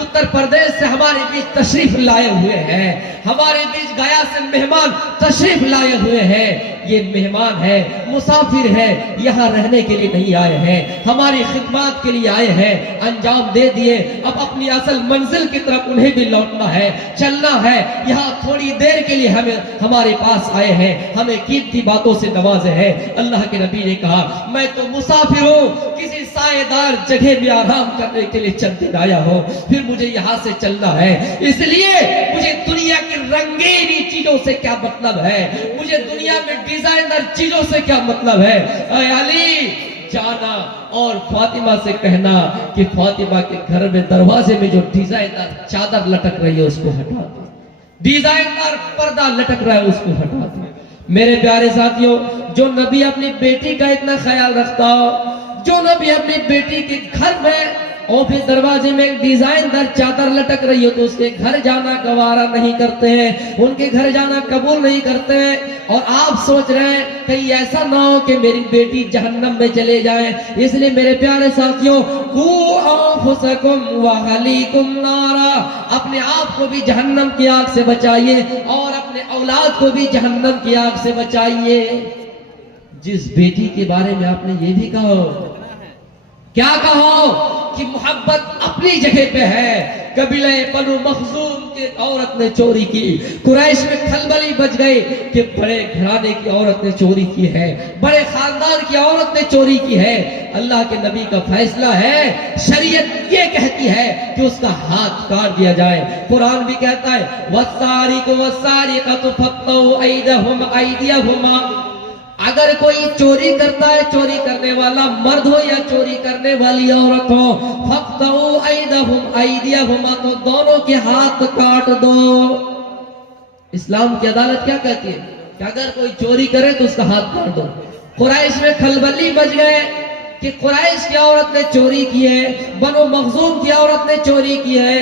उत्तर प्रदेश से हमारे बीच तशरीफ लाए हुए हैं, हमारे बीच गया से मेहमान तशरीफ लाए हुए हैं, ये मेहमान है, मुसाफिर है, यहाँ रहने के लिए नहीं आए हैं, हमारी खिदमत के लिए आए हैं, अंजाम दे दिए, अब अपनी असल मंजिल की तरफ उन्हें भी लौटना है, चलना है, यहाँ थोड़ी देर के लिए हमें हमारे पास आए हैं, हमें कीमती बातों से नवाजे हैं। अल्लाह के नबी ने कहा, मैं तो मुसाफिर हूँ, किसी सायेदार जगह में आराम करने के लिए चंद दिन आया हो, फिर मुझे यहाँ से चलना है, इसलिए मुझे दुनिया की रंगीनी चीजों से क्या मतलब है, मुझे दुनिया में डिजाइनर चीजों से क्या मतलब है। अली जाना और फातिमा से कहना कि फातिमा के घर में दरवाजे में जो डिजाइनर चादर लटक रही है उसको हटा दो, डिजाइनर पर्दा लटक रहा है उसको हटा दो। मेरे प्यारे साथियों, जो नबी अपनी बेटी का इतना ख्याल रखता हो, जो नबी अपनी बेटी के घर में और फिर दरवाजे में एक डिजाइनदार चादर लटक रही हो तो उसके घर जाना गवारा नहीं करते हैं, उनके घर जाना कबूल नहीं करते हैं। और आप सोच रहे हैं कहीं ऐसा ना हो कि मेरी बेटी जहन्नम में चले जाए, इसलिए मेरे प्यारे साथियों, नारा, अपने आप को भी जहन्नम की आग से बचाइए और अपने औलाद को भी जहन्नम की आग से बचाइए। जिस बेटी के बारे में आपने ये भी कहा, क्या कहो कि मोहब्बत अपनी जगह पे है। कबीले बनु मखजूम की औरत ने चोरी की, कुरैश में खलबली बच गई कि बड़े घराने की औरत ने चोरी की है, बड़े खानदान की औरत ने चोरी की है। अल्लाह के नबी का फैसला है, शरीयत ये कहती है कि उसका हाथ काट दिया जाए। कुरान भी कहता है, वस्सारिकु वस्सारिकतु फक्तु ऐदहुम ऐदियहुमा, अगर कोई चोरी करता है, चोरी करने वाला मर्द हो या चोरी करने वाली औरत हो, फक्तऊ ऐदहुम ऐदियहुमा, तो दोनों के हाथ काट दो। इस्लाम की अदालत क्या कहती है कि अगर कोई चोरी करे तो उसका हाथ काट दो। कुरैश में खलबली मच गए कि कुरैश की औरत ने चोरी की है, बनो मखजूम की औरत ने चोरी की है,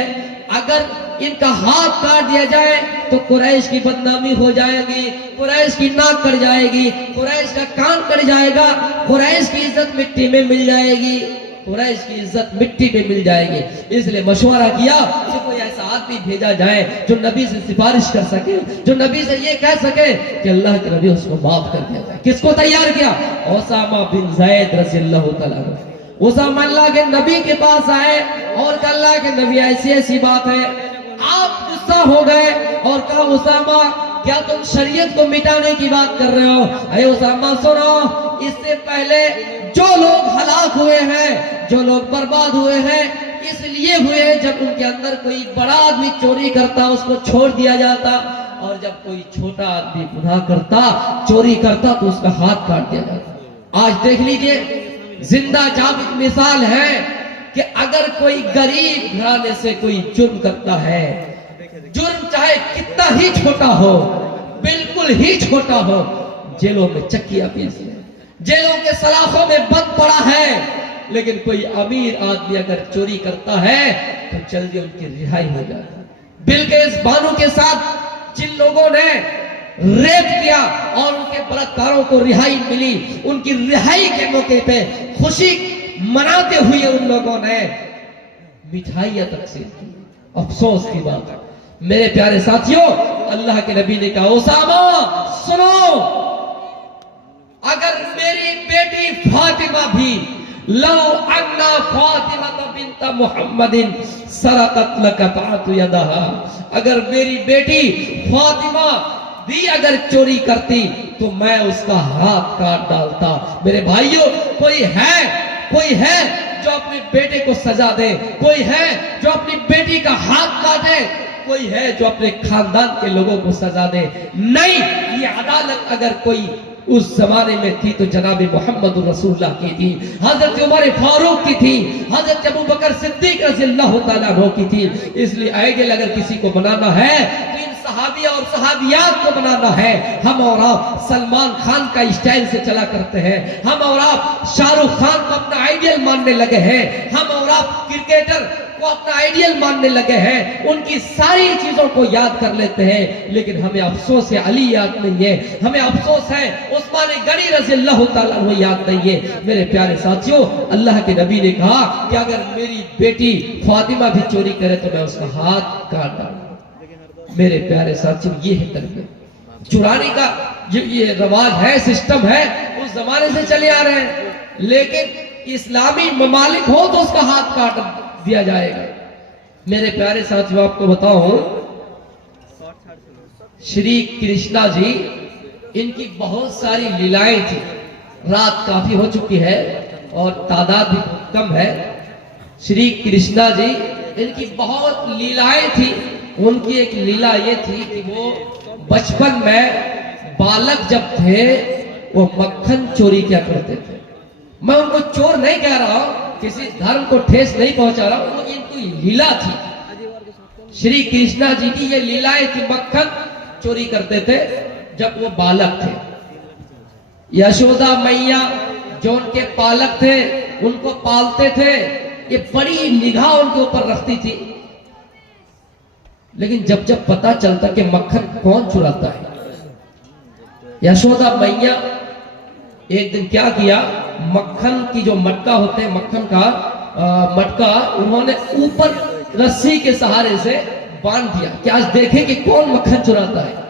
अगर इनका हाथ काट दिया जाए तो कुरैश की बदनामी हो जाएगी, कुरैश की नाक कट जाएगी, कुरैश का कान कट जाएगा, कुरैश की इज्जत मिट्टी में मिल जाएगी, कुरैश की इज्जत मिट्टी में मिल जाएगी। इसलिए मशवरा किया कि कोई ऐसा आदमी भेजा जाए जो नबी से सिफारिश कर सके, जो नबी से ये कह सके कि अल्लाह के नबी उसको माफ कर दिया जाए। किसको तैयार किया? उसामा बिन ज़ैद रज़ियल्लाहु तआला अन्हु। उसामा अल्लाह के नबी के पास आए और कहा अल्लाह के नबी ऐसी ऐसी बात है। आप गुस्सा हो गए और कहा उसामा क्या तुम शरीयत को मिटाने की बात कर रहे हो? अरे उसामा सुनो, इससे पहले जो लोग हलाक हुए हैं, जो लोग बर्बाद हुए हैं, इसलिए हुए जब उनके अंदर कोई बड़ा आदमी चोरी करता उसको छोड़ दिया जाता, और जब कोई छोटा आदमी गुनाह करता, चोरी करता, तो उसका हाथ काट दिया जाता। आज देख लीजिए, जिंदा जाबित मिसाल है कि अगर कोई गरीब घराने से कोई जुर्म करता है, जुर्म चाहे कितना ही छोटा हो, बिल्कुल ही छोटा हो, जेलों में चक्कियां पीस है, जेलों के सलाखों में बंद पड़ा है, लेकिन कोई अमीर आदमी अगर चोरी करता है तो जल्दी उनकी रिहाई हो जाती है। बिल्किस बानो के साथ जिन लोगों ने रेप किया और उनके बलात्कारों को रिहाई मिली, उनकी रिहाई के मौके पे खुशी मनाते हुए उन लोगों ने मिठाइयां तकसीम की। अफसोस की बात है मेरे प्यारे साथियों, अल्लाह के नबी ने कहा उसामा सुनो, अगर मेरी बेटी फातिमा भी लौ अन्ना फातिमा बिन्त मुहम्मदिन सरकत लकतअतु यदहा, अगर मेरी बेटी फातिमा भी अगर चोरी करती तो मैं उसका हाथ काट डालता। मेरे भाइयों, कोई है जो अपने बेटे को सजा दे, कोई है जो अपनी बेटी का हाथ काटे, कोई है जो अपने खानदान के लोगों को सजा दे? नहीं, ये अदालत अगर कोई उस जमाने में थी तो जनाब मोहम्मद रसूलुल्लाह की थी, हजरत उमर फारूक की थी, हजरत अबू बकर सिद्दीक रज़ियल्लाहु तआला अन्हु की थी। इसलिए आइडियल अगर किसी को बनाना है तो इन सहाबिया और सहाबियात को बनाना है। हम और आप सलमान खान का स्टाइल से चला करते हैं, हम और आप शाहरुख खान को अपना आइडियल मानने लगे हैं, हम और आप क्रिकेटर को अपना आइडियल मानने लगे हैं, उनकी सारी चीजों को याद कर लेते हैं, लेकिन हमें अफसोस है अली याद नहीं है, हमें अफसोस है उस्मान गनी रज़ियल्लाहु तआला अन्हु याद नहीं है। मेरे प्यारे साथियों, अल्लाह के नबी ने कहा कि अगर मेरी बेटी फातिमा भी चोरी करे तो मैं उसका हाथ काट डालूंगा। मेरे प्यारे साथियों, ये है तरबियत। चुराने का जो ये रवाज है, सिस्टम है, उस जमाने से चले आ रहे हैं, लेकिन इस्लामी ममालिक हो तो उसका हाथ काट दिया जाएगा। मेरे प्यारे साथियों, आपको बताऊं, श्री कृष्णा जी, इनकी बहुत सारी लीलाएं थी। रात काफी हो चुकी है और तादाद भी कम है। श्री कृष्णा जी, इनकी बहुत लीलाएं थी। उनकी एक लीला ये थी कि वो बचपन में बालक जब थे वो मक्खन चोरी किया करते थे। मैं उनको चोर नहीं कह रहा हूं, किसी धर्म को ठेस नहीं पहुंचा रहा हूं, वो इनकी लीला थी। श्री कृष्णा जी की ये लीलाएं थी, मक्खन चोरी करते थे जब वो बालक थे। यशोदा मैया जो उनके पालक थे, उनको पालते थे, ये बड़ी निगाह उनके ऊपर रखती थी। लेकिन जब जब पता चलता कि मक्खन कौन चुराता है, यशोदा मैया एक दिन क्या किया, मक्खन की जो मटका होते हैं, मक्खन का मटका उन्होंने ऊपर रस्सी के सहारे से बांध दिया कि आज देखें कि कौन मक्खन चुराता है।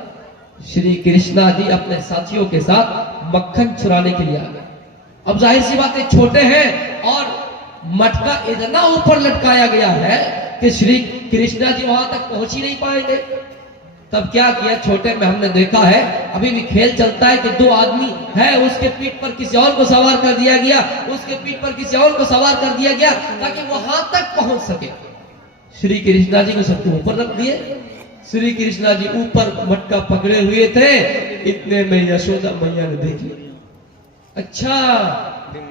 श्री कृष्णा जी अपने साथियों के साथ मक्खन चुराने के लिए आ गए। अब जाहिर सी बात है, छोटे हैं और मटका इतना ऊपर लटकाया गया है कि श्री कृष्णा जी वहां तक पहुंच ही नहीं पाएंगे। तब क्या किया, छोटे में हमने देखा है, अभी भी खेल चलता है कि दो आदमी है, उसके पीठ पर किसी और को सवार कर दिया गया, उसके पीठ पर किसी और को सवार कर दिया गया ताकि वो हाथ तक पहुंच सके। श्री कृष्णा जी को सबके ऊपर रख दिए। श्री कृष्णा जी ऊपर मटका पकड़े हुए थे, इतने में यशोदा मैया ने देखी, अच्छा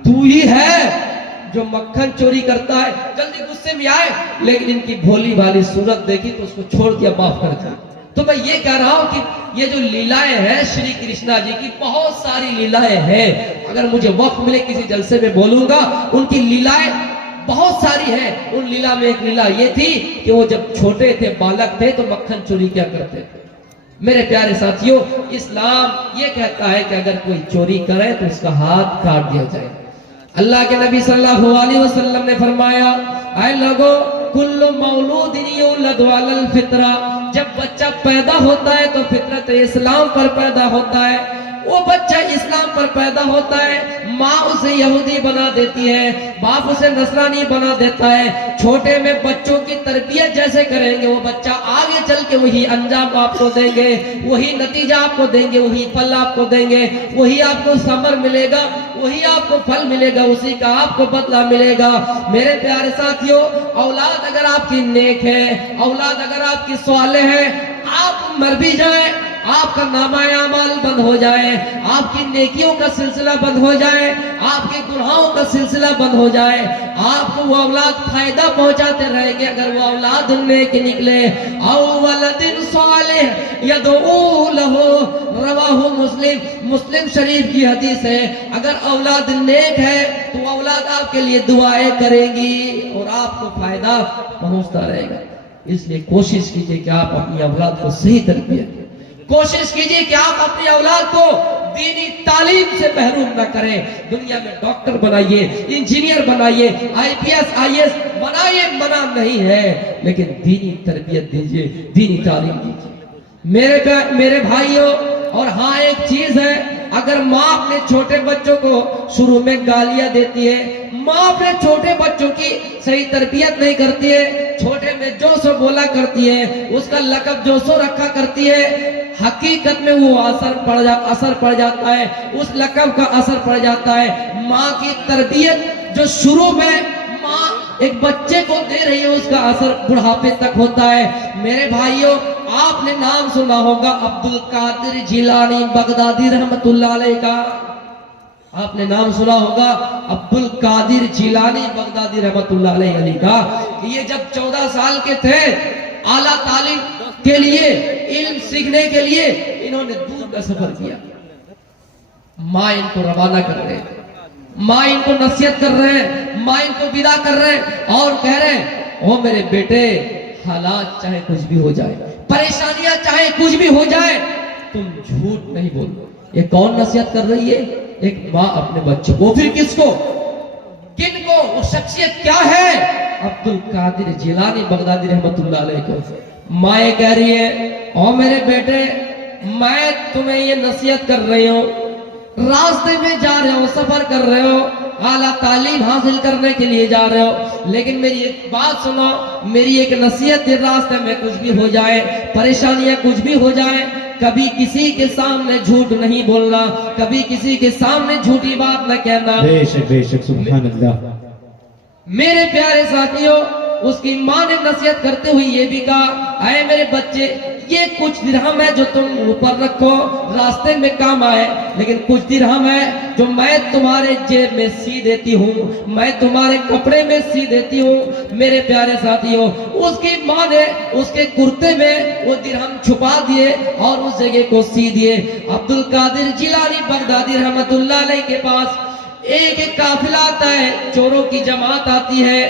तू ही है जो मक्खन चोरी करता है, जल्दी गुस्से में आए, लेकिन इनकी भोली भाली सूरत देखी तो उसको छोड़ दिया, माफ कर दिया। तो मैं ये कह रहा हूं कि ये जो लीलाएं हैं श्री कृष्णा जी की, बहुत सारी लीलाएं हैं। अगर मुझे वक्त मिले किसी जलसे में बोलूंगा, उनकी लीलाएं बहुत सारी है। उन लीला में एक लीला ये थी कि वो जब छोटे थे, बालक थे, तो मक्खन चोरी क्या करते थे। मेरे प्यारे साथियों, इस्लाम ये कहता है कि अगर कोई चोरी करे तो उसका हाथ काट दिया जाए। अल्लाह के नबी सल्लल्लाहु अलैहि वसल्लम ने फरमाया, ऐ लोगो कुल्लु मौलूदिन युलदु अलल फितरा, जब बच्चा पैदा होता है तो फितरत इस्लाम पर पैदा होता है। वो बच्चा इस्लाम पर पैदा होता है, माँ उसे यहूदी बना देती है, बाप उसे नसरानी बना देता है। छोटे में बच्चों की तरबियत जैसे करेंगे, वो बच्चा आगे चल के वही अंजाम आपको देंगे, वही नतीजा आपको देंगे, वही फल आपको देंगे, वही आपको समर मिलेगा, वही आपको फल मिलेगा, उसी का आपको बदला मिलेगा। मेरे प्यारे साथियों, औलाद अगर आपकी नेक है, औलाद अगर आपकी स्वालेह है, आप मर भी जाए, आपका नामाए अमाल बंद हो जाए, आपकी नेकियों का सिलसिला बंद हो जाए, आपके गुनाहों का सिलसिला बंद हो जाए, आपको वो औलाद फायदा पहुंचाते रहेंगे अगर वो औलाद नेक निकले। औवलदिन सालिह यदऊ लहू, रवाहु मुस्लिम, मुस्लिम शरीफ की हदीस है। अगर औलाद नेक है तो औलाद आपके लिए दुआएं करेगी और आपको फायदा पहुंचता रहेगा। इसलिए कोशिश कीजिए कि आप अपनी औलाद को सही तरबियत, कोशिश कीजिए कि आप अपनी औलाद को दीनी तालीम से महरूम न करें। दुनिया में डॉक्टर बनाइए, इंजीनियर बनाइए, IPS IAS बनाइए, मना नहीं है, लेकिन दीनी तरबियत दीजिए, दीनी तालीम दीजिए। मेरे भाइयों, और हाँ एक चीज है, अगर माँ अपने छोटे बच्चों को शुरू में गालियां देती है, माँ अपने छोटे बच्चों की सही तरबियत नहीं करती है, छोटे में जो सो बोला करती है, उसका लकब जो सो रखा करती है, हकीकत में वो असर पड़ जाता है, उस लकब का असर पड़ जाता है। माँ की तरबियत जो शुरू में माँ एक बच्चे को दे रही है, उसका असर बुढ़ापे तक होता है। मेरे भाइयों, आपने नाम सुना होगा अब्दुल कादिर जिलानी बगदादी रहमतुल्लाह अलैह का, आपने नाम सुना होगा अब्दुल कादिर जिलानी बगदादी रहमतुल्लाह अलैह का। ये जब 14 साल के थे, आला तालीम के लिए, इल्म सीखने के लिए इन्होंने दूर का सफर किया। माँ इनको रवाना कर रहे हैं, माँ इनको नसीहत कर रहे हैं, माँ इनको विदा कर रहे हैं और कह रहे हैं, ओ मेरे बेटे, हालात चाहे कुछ भी हो जाए, परेशानियां चाहे कुछ भी हो जाए, तुम झूठ नहीं बोलो। ये कौन नसीहत कर रही है? एक माँ अपने बच्चों को। फिर किसको, किनको? वो शख्सियत क्या है? अब्दुल कादिर जिलानी बगदादी रहमतुल्लाह अलैह को माँ कह रही है, ओ मेरे बेटे, मैं तुम्हें ये नसीहत कर रही हूँ, रास्ते में जा रहे हो, सफर कर रहे हो, आला तालीम हासिल करने के लिए जा रहे हो, लेकिन मेरी एक बात सुनो, मेरी एक नसीहत है, रास्ते में कुछ भी हो जाए, परेशानियां कुछ भी हो जाए, कभी किसी के सामने झूठ नहीं बोलना, कभी किसी के सामने झूठी बात न कहना। बेशक बेशक, सुभान अल्लाह। मेरे प्यारे साथियों, उसकी माँ ने नसीहत करते हुए ये भी कहा, आए मेरे बच्चे, ये कुछ दिरहम है जो तुम ऊपर रखो, रास्ते में काम आए, लेकिन कुछ दिरहम है जो मैं तुम्हारे जेब में सी देती हूँ, मैं तुम्हारे कपड़े में सी देती हूँ। मेरे प्यारे साथियों, उसकी माँ ने उसके कुर्ते में वो दिरहम छुपा दिए और उस जगह को सी दिए। अब्दुल कादिर जिलानी बगदादी रहमतुल्लाह अलैह के पास एक काफिला आता है, चोरों की जमात आती है,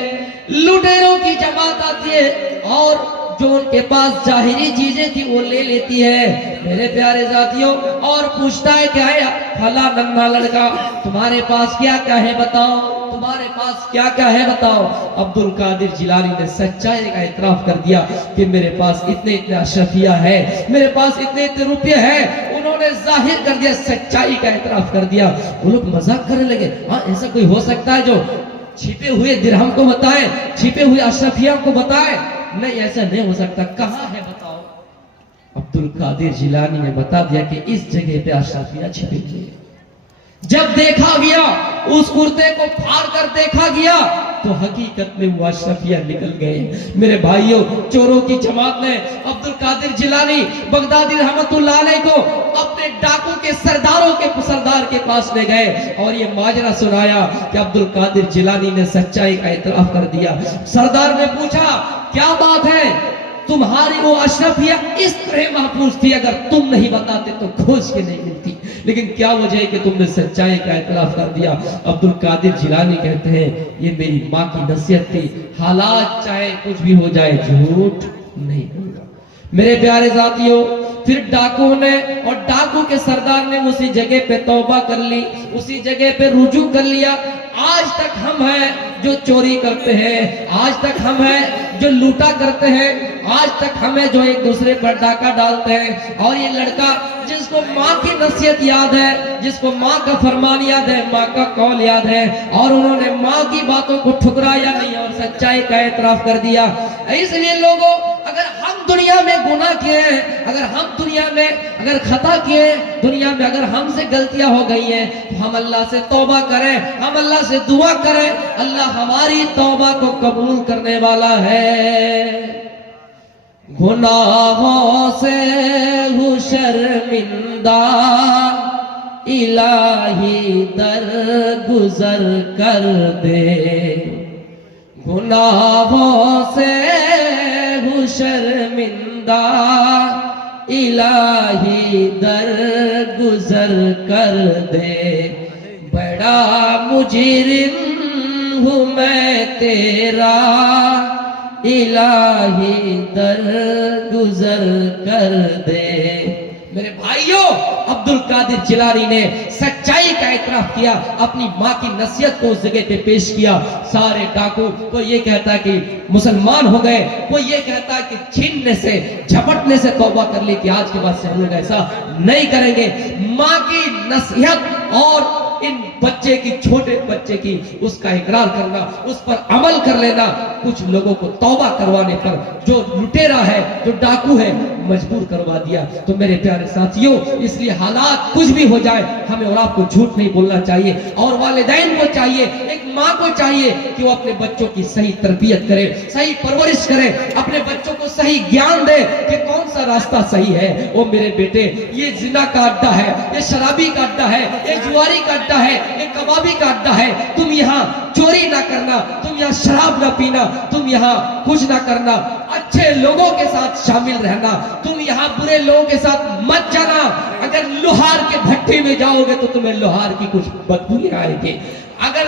लुटेरों की जमात आती है, और जो उनके पास जाहिरी चीजें थी वो ले लेती है। मेरे प्यारे साथियों, और पूछता है, क्या है फला नन्हा लड़का, तुम्हारे पास क्या क्या है बताओ, तुम्हारे पास क्या क्या है बताओ। अब्दुल कादिर जिलानी ने सच्चाई का इतराफ कर दिया कि मेरे पास इतने इतने अशरफिया है, मेरे पास इतने इतने रुपये है। उन्होंने जाहिर कर दिया, सच्चाई का इतराफ कर दिया। वो लोग मजाक करने लगे, हाँ ऐसा कोई हो सकता है जो छिपे हुए दिरहम को बताए, छिपे हुए अशरफिया को बताए? नहीं, ऐसा नहीं हो सकता, कहाँ है बताओ। अब्दुल कादिर जिलानी ने बता दिया कि इस जगह पे अशरफिया छिपी हुई है। जब देखा गया, उस कुर्ते को फाड़ कर देखा गया, तो हकीकत में वो अशरफिया निकल गए। मेरे भाइयों, चोरों की जमात ने अब्दुल कादिर जिलानी बगदादी रहमतुल्लाह अलैह को अपने डाकू के सरदार के पास ले गए और ये माजरा सुनाया कि अब्दुल कादिर जिलानी ने सच्चाई का इतराफ कर दिया। सरदार ने पूछा, क्या बात है, तुम्हारी वो अशरफिया इस तरह महफूज थी, अगर तुम नहीं बताते तो खोज के नहीं मिलती, लेकिन क्या वजह है कि तुमने सच्चाई का इतराफ कर दिया? अब्दुल कादिर जिलानी कहते हैं, ये मेरी माँ की नसीहत थी, हालात चाहे कुछ भी हो जाए झूठ नहीं बोलूंगा। मेरे प्यारे साथियों, फिर डाकू ने और डाकू के सरदार ने उसी जगह पे तौबा कर ली, उसी जगह पे रुजू कर लिया। आज तक हम हैं जो चोरी करते हैं, आज तक हम हैं जो लूटा करते हैं, आज तक हमें जो एक दूसरे पर डाका डालते हैं। और ये लड़का जिसको माँ की नसीहत याद है, जिसको माँ का फरमान याद है, माँ का कौल याद है, और उन्होंने माँ की बातों को ठुकराया नहीं और सच्चाई का एतराफ कर दिया। इसलिए लोगों, अगर हम दुनिया में गुनाह किए हैं, अगर हम दुनिया में अगर खता किए, दुनिया में अगर हमसे गलतियां हो गई हैं, तो हम अल्लाह से तौबा करें, हम अल्लाह से दुआ करें। अल्लाह हमारी तौबा को कबूल करने वाला है। गुनाहों से हूँ शर्मिंदा, इलाही दर गुजर कर दे। गुनाहों से हूँ शर्मिंदा, इलाही दर गुजर कर दे। बड़ा मुजरिम हूँ मैं तेरा, इलाही दर गुजर कर दे। मेरे भाइयों, अब्दुल कादिर जिलानी ने सच्चाई का इतराफ किया, अपनी माँ की नसीहत को उस जगह पे पेश किया। सारे डाकू कोई ये कहता है कि मुसलमान हो गए, कोई ये कहता है कि छीनने से झपटने से तौबा कर ली कि आज के बाद से हम लोग ऐसा नहीं करेंगे। माँ की नसीहत और इन बच्चे की, छोटे बच्चे की, उसका इकरार करना, उस पर अमल कर लेना, कुछ लोगों को तौबा करवाने पर जो लुटेरा है, जो डाकू है, मजबूर करवा दिया। तो मेरे प्यारे साथियों, इसलिए हालात कुछ भी हो जाए, हमें और आपको झूठ नहीं बोलना चाहिए। और वालिदैन को चाहिए, एक माँ को चाहिए कि वो अपने बच्चों की सही तरबियत करे, सही परवरिश करे, अपने बच्चों को सही ज्ञान दे कि कौन सा रास्ता सही है। ओ मेरे बेटे, ये जिना का अड्डा है, ये शराबी का अड्डा है, ये जुआरी का अड्डा है, ये कबाबी का अड्डा है। तुम यहाँ चोरी ना करना, तुम यहाँ शराब ना पीना, तुम यहाँ कुछ ना करना, अच्छे लोगों के साथ शामिल रहना, तुम यहाँ बुरे लोगों के साथ मत जाना। अगर लोहार के भट्टी में जाओगे तो तुम्हें लोहार की कुछ बदबू आएगी। अगर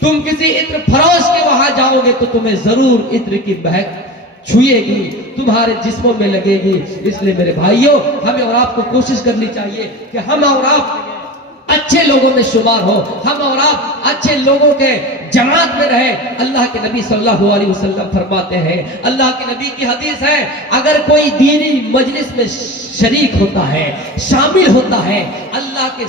तुम किसी इत्र फरोश के वहां जाओगे तो तुम्हें जरूर इत्र की महक छुएगी, तुम्हारे जिस्मों में लगेगी। इसलिए मेरे भाइयों, हमें और आपको कोशिश करनी चाहिए कि हम और आप अच्छे लोगों में शुमार हो, हम और आप अच्छे लोगों के जमात में रहे। अल्लाह के नबी सल्लल्लाहु अलैहि वसल्लम फरमाते हैं, अल्लाह के नबी की हदीस है, अगर कोई दीनी मजलिस में शरीक होता है, शामिल होता है, अल्लाह के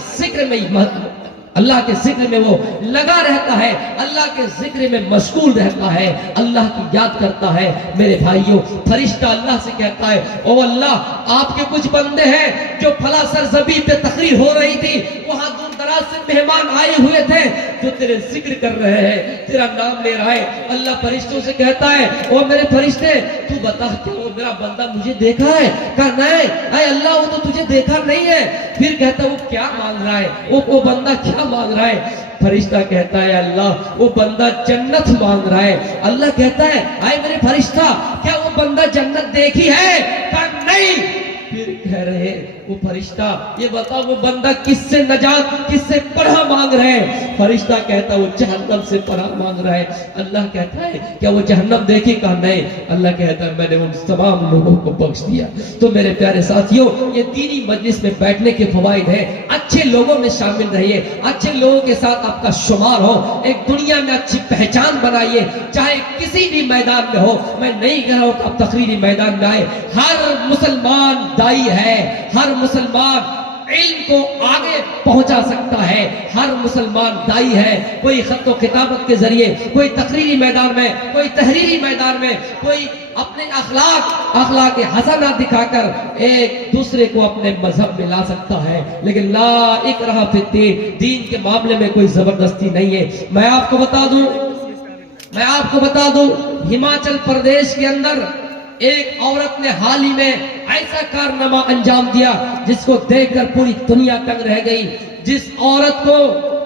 जिक्र में वो लगा रहता है, अल्लाह के जिक्र में मशगूल रहता है, अल्लाह की याद करता है, मेरे भाइयों, फरिश्ता अल्लाह से कहता है, ओ अल्लाह, आपके कुछ बंदे हैं जो फला सरजमी पे तकरीर हो रही थी, वहां दूर दराज से मेहमान आए हुए थे जो तेरे जिक्र कर रहे हैं, तेरा नाम ले रहा है। अल्लाह फरिश्तों से कहता है, ओ मेरे फरिश्ते, तू बता क्या वो मेरा बंदा मुझे देखा है? कहा नहीं, अरे अल्लाह वो तो तुझे देखा नहीं है। फिर कहता वो क्या मांग रहा है, वो बंदा क्या मांग रहा है? फरिश्ता कहता है, अल्लाह वो बंदा जन्नत मांग रहा है। अल्लाह कहता है, आए मेरे फरिश्ता, क्या वो बंदा जन्नत देखी है? कहा नहीं। फिर कह रहे वो फरिश्ता, ये बता वो बंदा किससे नजात, किससे पनाह मांग रहे हैं? फरिश्ता कहता वो जहन्नम से पनाह मांग रहा है। अल्लाह कहता है, क्या वो जहन्नम देखी? कहा नहीं। अल्लाह कहता है, मैंने उन तमाम लोगों को बख्श दिया। तो मेरे प्यारे साथियों, ये दीनी मजलिस में बैठने के फवाइद है। अच्छे लोगों में शामिल रहिए, अच्छे लोगों के साथ आपका शुमार हो, एक दुनिया में अच्छी पहचान बनाइए, चाहे किसी भी मैदान में हो। मैं नहीं कह रहा हूं कि आप तकरीरी मैदान में आए, हर मुसलमान दाई है, हर मुसलमान इल्म को आगे पहुंचा सकता है, हर मुसलमान दाई है। कोई खत व किताबत के जरिए, कोई तकरीरी मैदान में, कोई तहरीरी मैदान में, कोई अपने अखलाक हसना दिखाकर एक दूसरे को अपने मजहब में ला सकता है, लेकिन ला इकराह फिद्दीन, दीन के मामले में कोई जबरदस्ती नहीं है। मैं आपको बता दूं, मैं आपको बता दूं, हिमाचल प्रदेश के अंदर एक औरत ने हाल ही में ऐसा कारनामा अंजाम दिया जिसको देखकर पूरी दुनिया दंग रह गई। जिस औरत को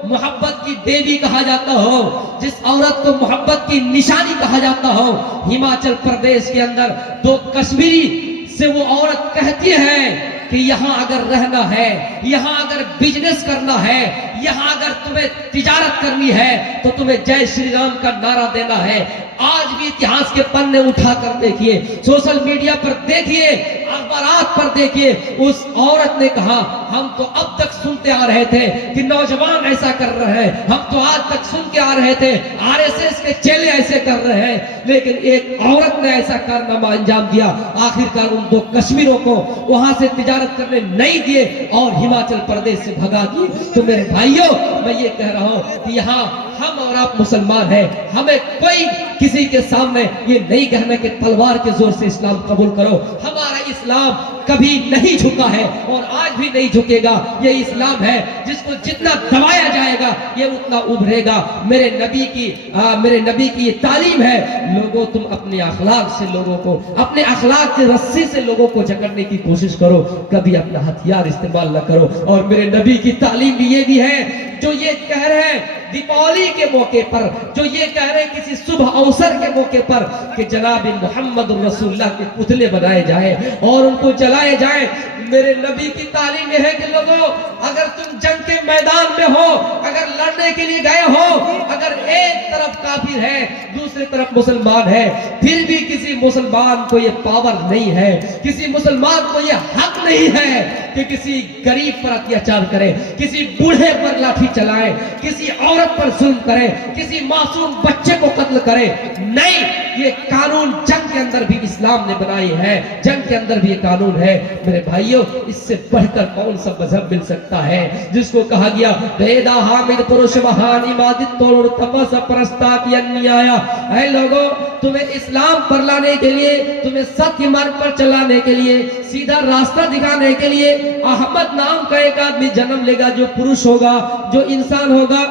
मोहब्बत की देवी कहा जाता हो, जिस औरत को मोहब्बत की निशानी कहा जाता हो, हिमाचल प्रदेश के अंदर दो कश्मीरी से वो औरत कहती है कि यहाँ अगर रहना है, यहाँ अगर बिजनेस करना है, यहाँ अगर तुम्हें तिजारत करनी है तो तुम्हें जय श्री राम का नारा देना है। आज भी इतिहास के पन्ने उठा कर देखिए, सोशल मीडिया पर देखिए, अखबारात पर देखिए, उस औरत ने कहा हम तो अब तक सुनते आ रहे थे कि नौजवान ऐसा कर रहे हैं, हम तो आज तक सुन के आ रहे थे आरएसएस के चेले ऐसे कर रहे हैं, लेकिन एक औरत ने ऐसा कारनामा अंजाम दिया। आखिरकार उन दो कश्मीरों को वहां से तिजारत करने नहीं दिए और हिमाचल प्रदेश से भगा दिए। तो मेरे भाइयों, मैं ये कह रहा हूं कि यहाँ हम और आप मुसलमान हैं, हमें कोई किसी के सामने ये नहीं कहना कि तलवार के जोर से इस्लाम कबूल करो। हमारा इस्लाम कभी नहीं झुका है और आज भी नहीं झुकेगा। ये इस्लाम है जिसको जितना दबाया जाएगा ये उतना उभरेगा। मेरे नबी की ये तालीम है, लोगों तुम अपने अखलाक से लोगों को, अपने अखलाक की रस्सी से लोगों को जकड़ने की कोशिश करो, कभी अपना हथियार इस्तेमाल न करो। और मेरे नबी की तालीम भी ये भी है, जो ये कह रहे हैं दीपावली के मौके पर, जो ये कह रहे हैं किसी शुभ अवसर के मौके पर कि जनाब मोहम्मद रसूलुल्लाह के पुतले बनाए जाए और उनको जलाए जाए, मेरे नबी की तालीम यह है कि लोगों, अगर तुम जंग के मैदान में हो, अगर लड़ने के लिए गए हो, अगर एक तरफ काफिर है दूसरी तरफ मुसलमान है, फिर भी किसी मुसलमान को ये पावर नहीं है, किसी मुसलमान को ये हक नहीं है कि किसी गरीब पर अत्याचार करे, किसी बूढ़े पर लाठी चलाए, किसी औरत पर जुल्म करे, किसी मासूम बच्चे को कत्ल करे। नहीं, ये कानून जंग के अंदर भी इस्लाम ने बनाई है, जंग के अंदर भी ये कानून है। मेरे भाइयों, इससे बढ़कर कौन सा मजहब मिल सकता है जिसको कहा गया वेदा हामिद पुरुष महान इबादत तोड़ तपस प्रस्ताव अन्याया। ऐ लोगों, तुम्हें इस्लाम पर लाने के लिए, तुम्हें सत्य मार्ग पर चलाने के लिए, सीधा रास्ता दिखाने के लिए अहमद नाम का एक आदमी जन्म लेगा, जो पुरुष होगा, जो इंसान होगा,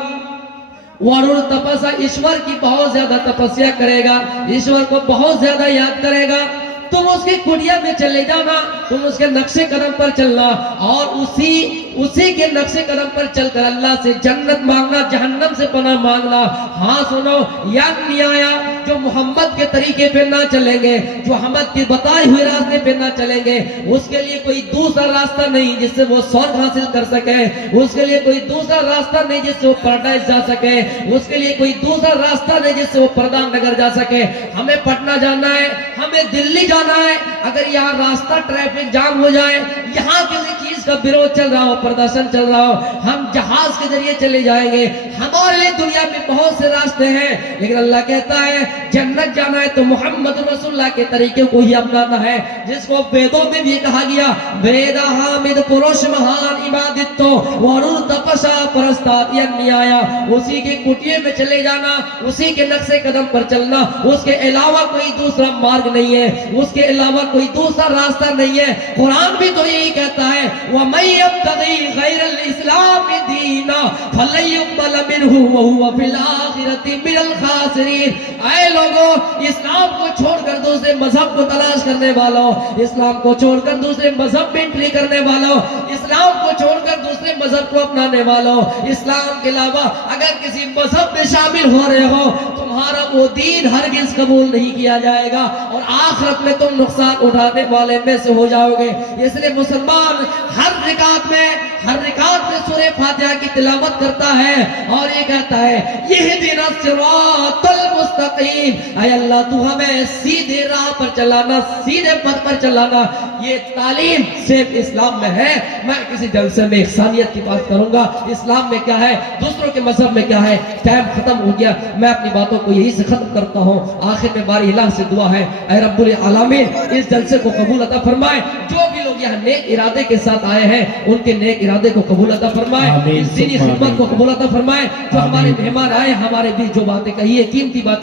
वरुण तपस्या, ईश्वर की बहुत ज्यादा तपस्या करेगा, ईश्वर को बहुत ज्यादा याद करेगा। तुम उसकी कुटिया में चले जाना, तुम उसके नक्शे कदम पर चलना और उसी के नक्शे कदम पर चलकर अल्लाह से जन्नत मांगना, जहन्नम से पनाह मांगना। हाँ सुनो, याद नहीं आया, जो मोहम्मद के तरीके पे ना चलेंगे, जो मोहम्मद के बताए हुए रास्ते पे ना चलेंगे, उसके लिए कोई दूसरा रास्ता नहीं जिससे वो स्वर्ग हासिल कर सके, उसके लिए कोई दूसरा रास्ता नहीं जिससे वो पैराडाइज जा सके, उसके लिए कोई दूसरा रास्ता नहीं जिससे वो प्रधान नगर जा सके। हमें पटना जाना है, हमें दिल्ली जाना है, अगर यहाँ रास्ता ट्रैफिक जाम हो जाए, यहाँ किसी चीज का विरोध चल रहा हो, प्रदर्शन चल रहा हो, हम जहाज के जरिए चले जाएंगे। हमारे लिए दुनिया में बहुत से रास्ते हैं, लेकिन अल्लाह कहता है जन्नत जाना है तो मोहम्मद रसूलुल्लाह के तरीके को ही अपनाना है, जिसको वेदों में भी कहा गया वेदा हामिद पुरुष महान इबादत तो वरुण तपसा प्रस्ताव अन्याया। उसी के कुटिया में चले जाना, उसी के नक्शे कदम पर चलना, उसके अलावा कोई दूसरा मार्ग नहीं है, उसके अलावा कोई दूसरा रास्ता नहीं है। कुरान भी तो यही कहता है वमन यब्तगी गैरल इस्लाम दीना फलन युक़बल मिनहु व हुवा फिल आखिरति मिनल खासिरीन। ऐ लोगों, इस्लाम को छोड़कर दूसरे मजहब को तलाश करने वालों, इस्लाम को छोड़कर दूसरे मजहब में एंट्री करने वालों, इस्लाम को छोड़कर दूसरे मजहब को अपनाने वालों, इस्लाम के अलावा अगर किसी मजहब में शामिल हो रहे हो, तुम्हारा वो दीन हरगिज कबूल नहीं किया जाएगा और आखिरत में तुम नुकसान उठाने वाले में से हो जाओगे। इसलिए मुसलमान हर रिकात में सूरह फातिहा की तिलावत करता है और ये कहता है यहदिना सिरातल मुस्तकीम। ऐ अल्लाह, तू हमें सीधे राह पर चलाना, सीधे पथ पर चलाना। ये तालीम सिर्फ इस्लाम में है। मैं किसी जलसे में इंसानियत की बात करूंगा, इस्लाम में क्या है, दूसरों के मजहब में क्या है। टाइम खत्म हो गया, मैं अपनी बातों को यही से खत्म करता हूँ। आखिर में बारी इलाह से दुआ है, ऐ रब्बुल आलमीन इस जलसे को कबूल अता फरमाए। जो भी लोग यहाँ नेक इरादे के साथ आए हैं उनके नेक इरादे को कबूल अता फरमाए, इस दीनी खिदमत को कबूल अता फरमाए। जो हमारे मेहमान आए, हमारे बीच जो बातें कही है, कीमती बातें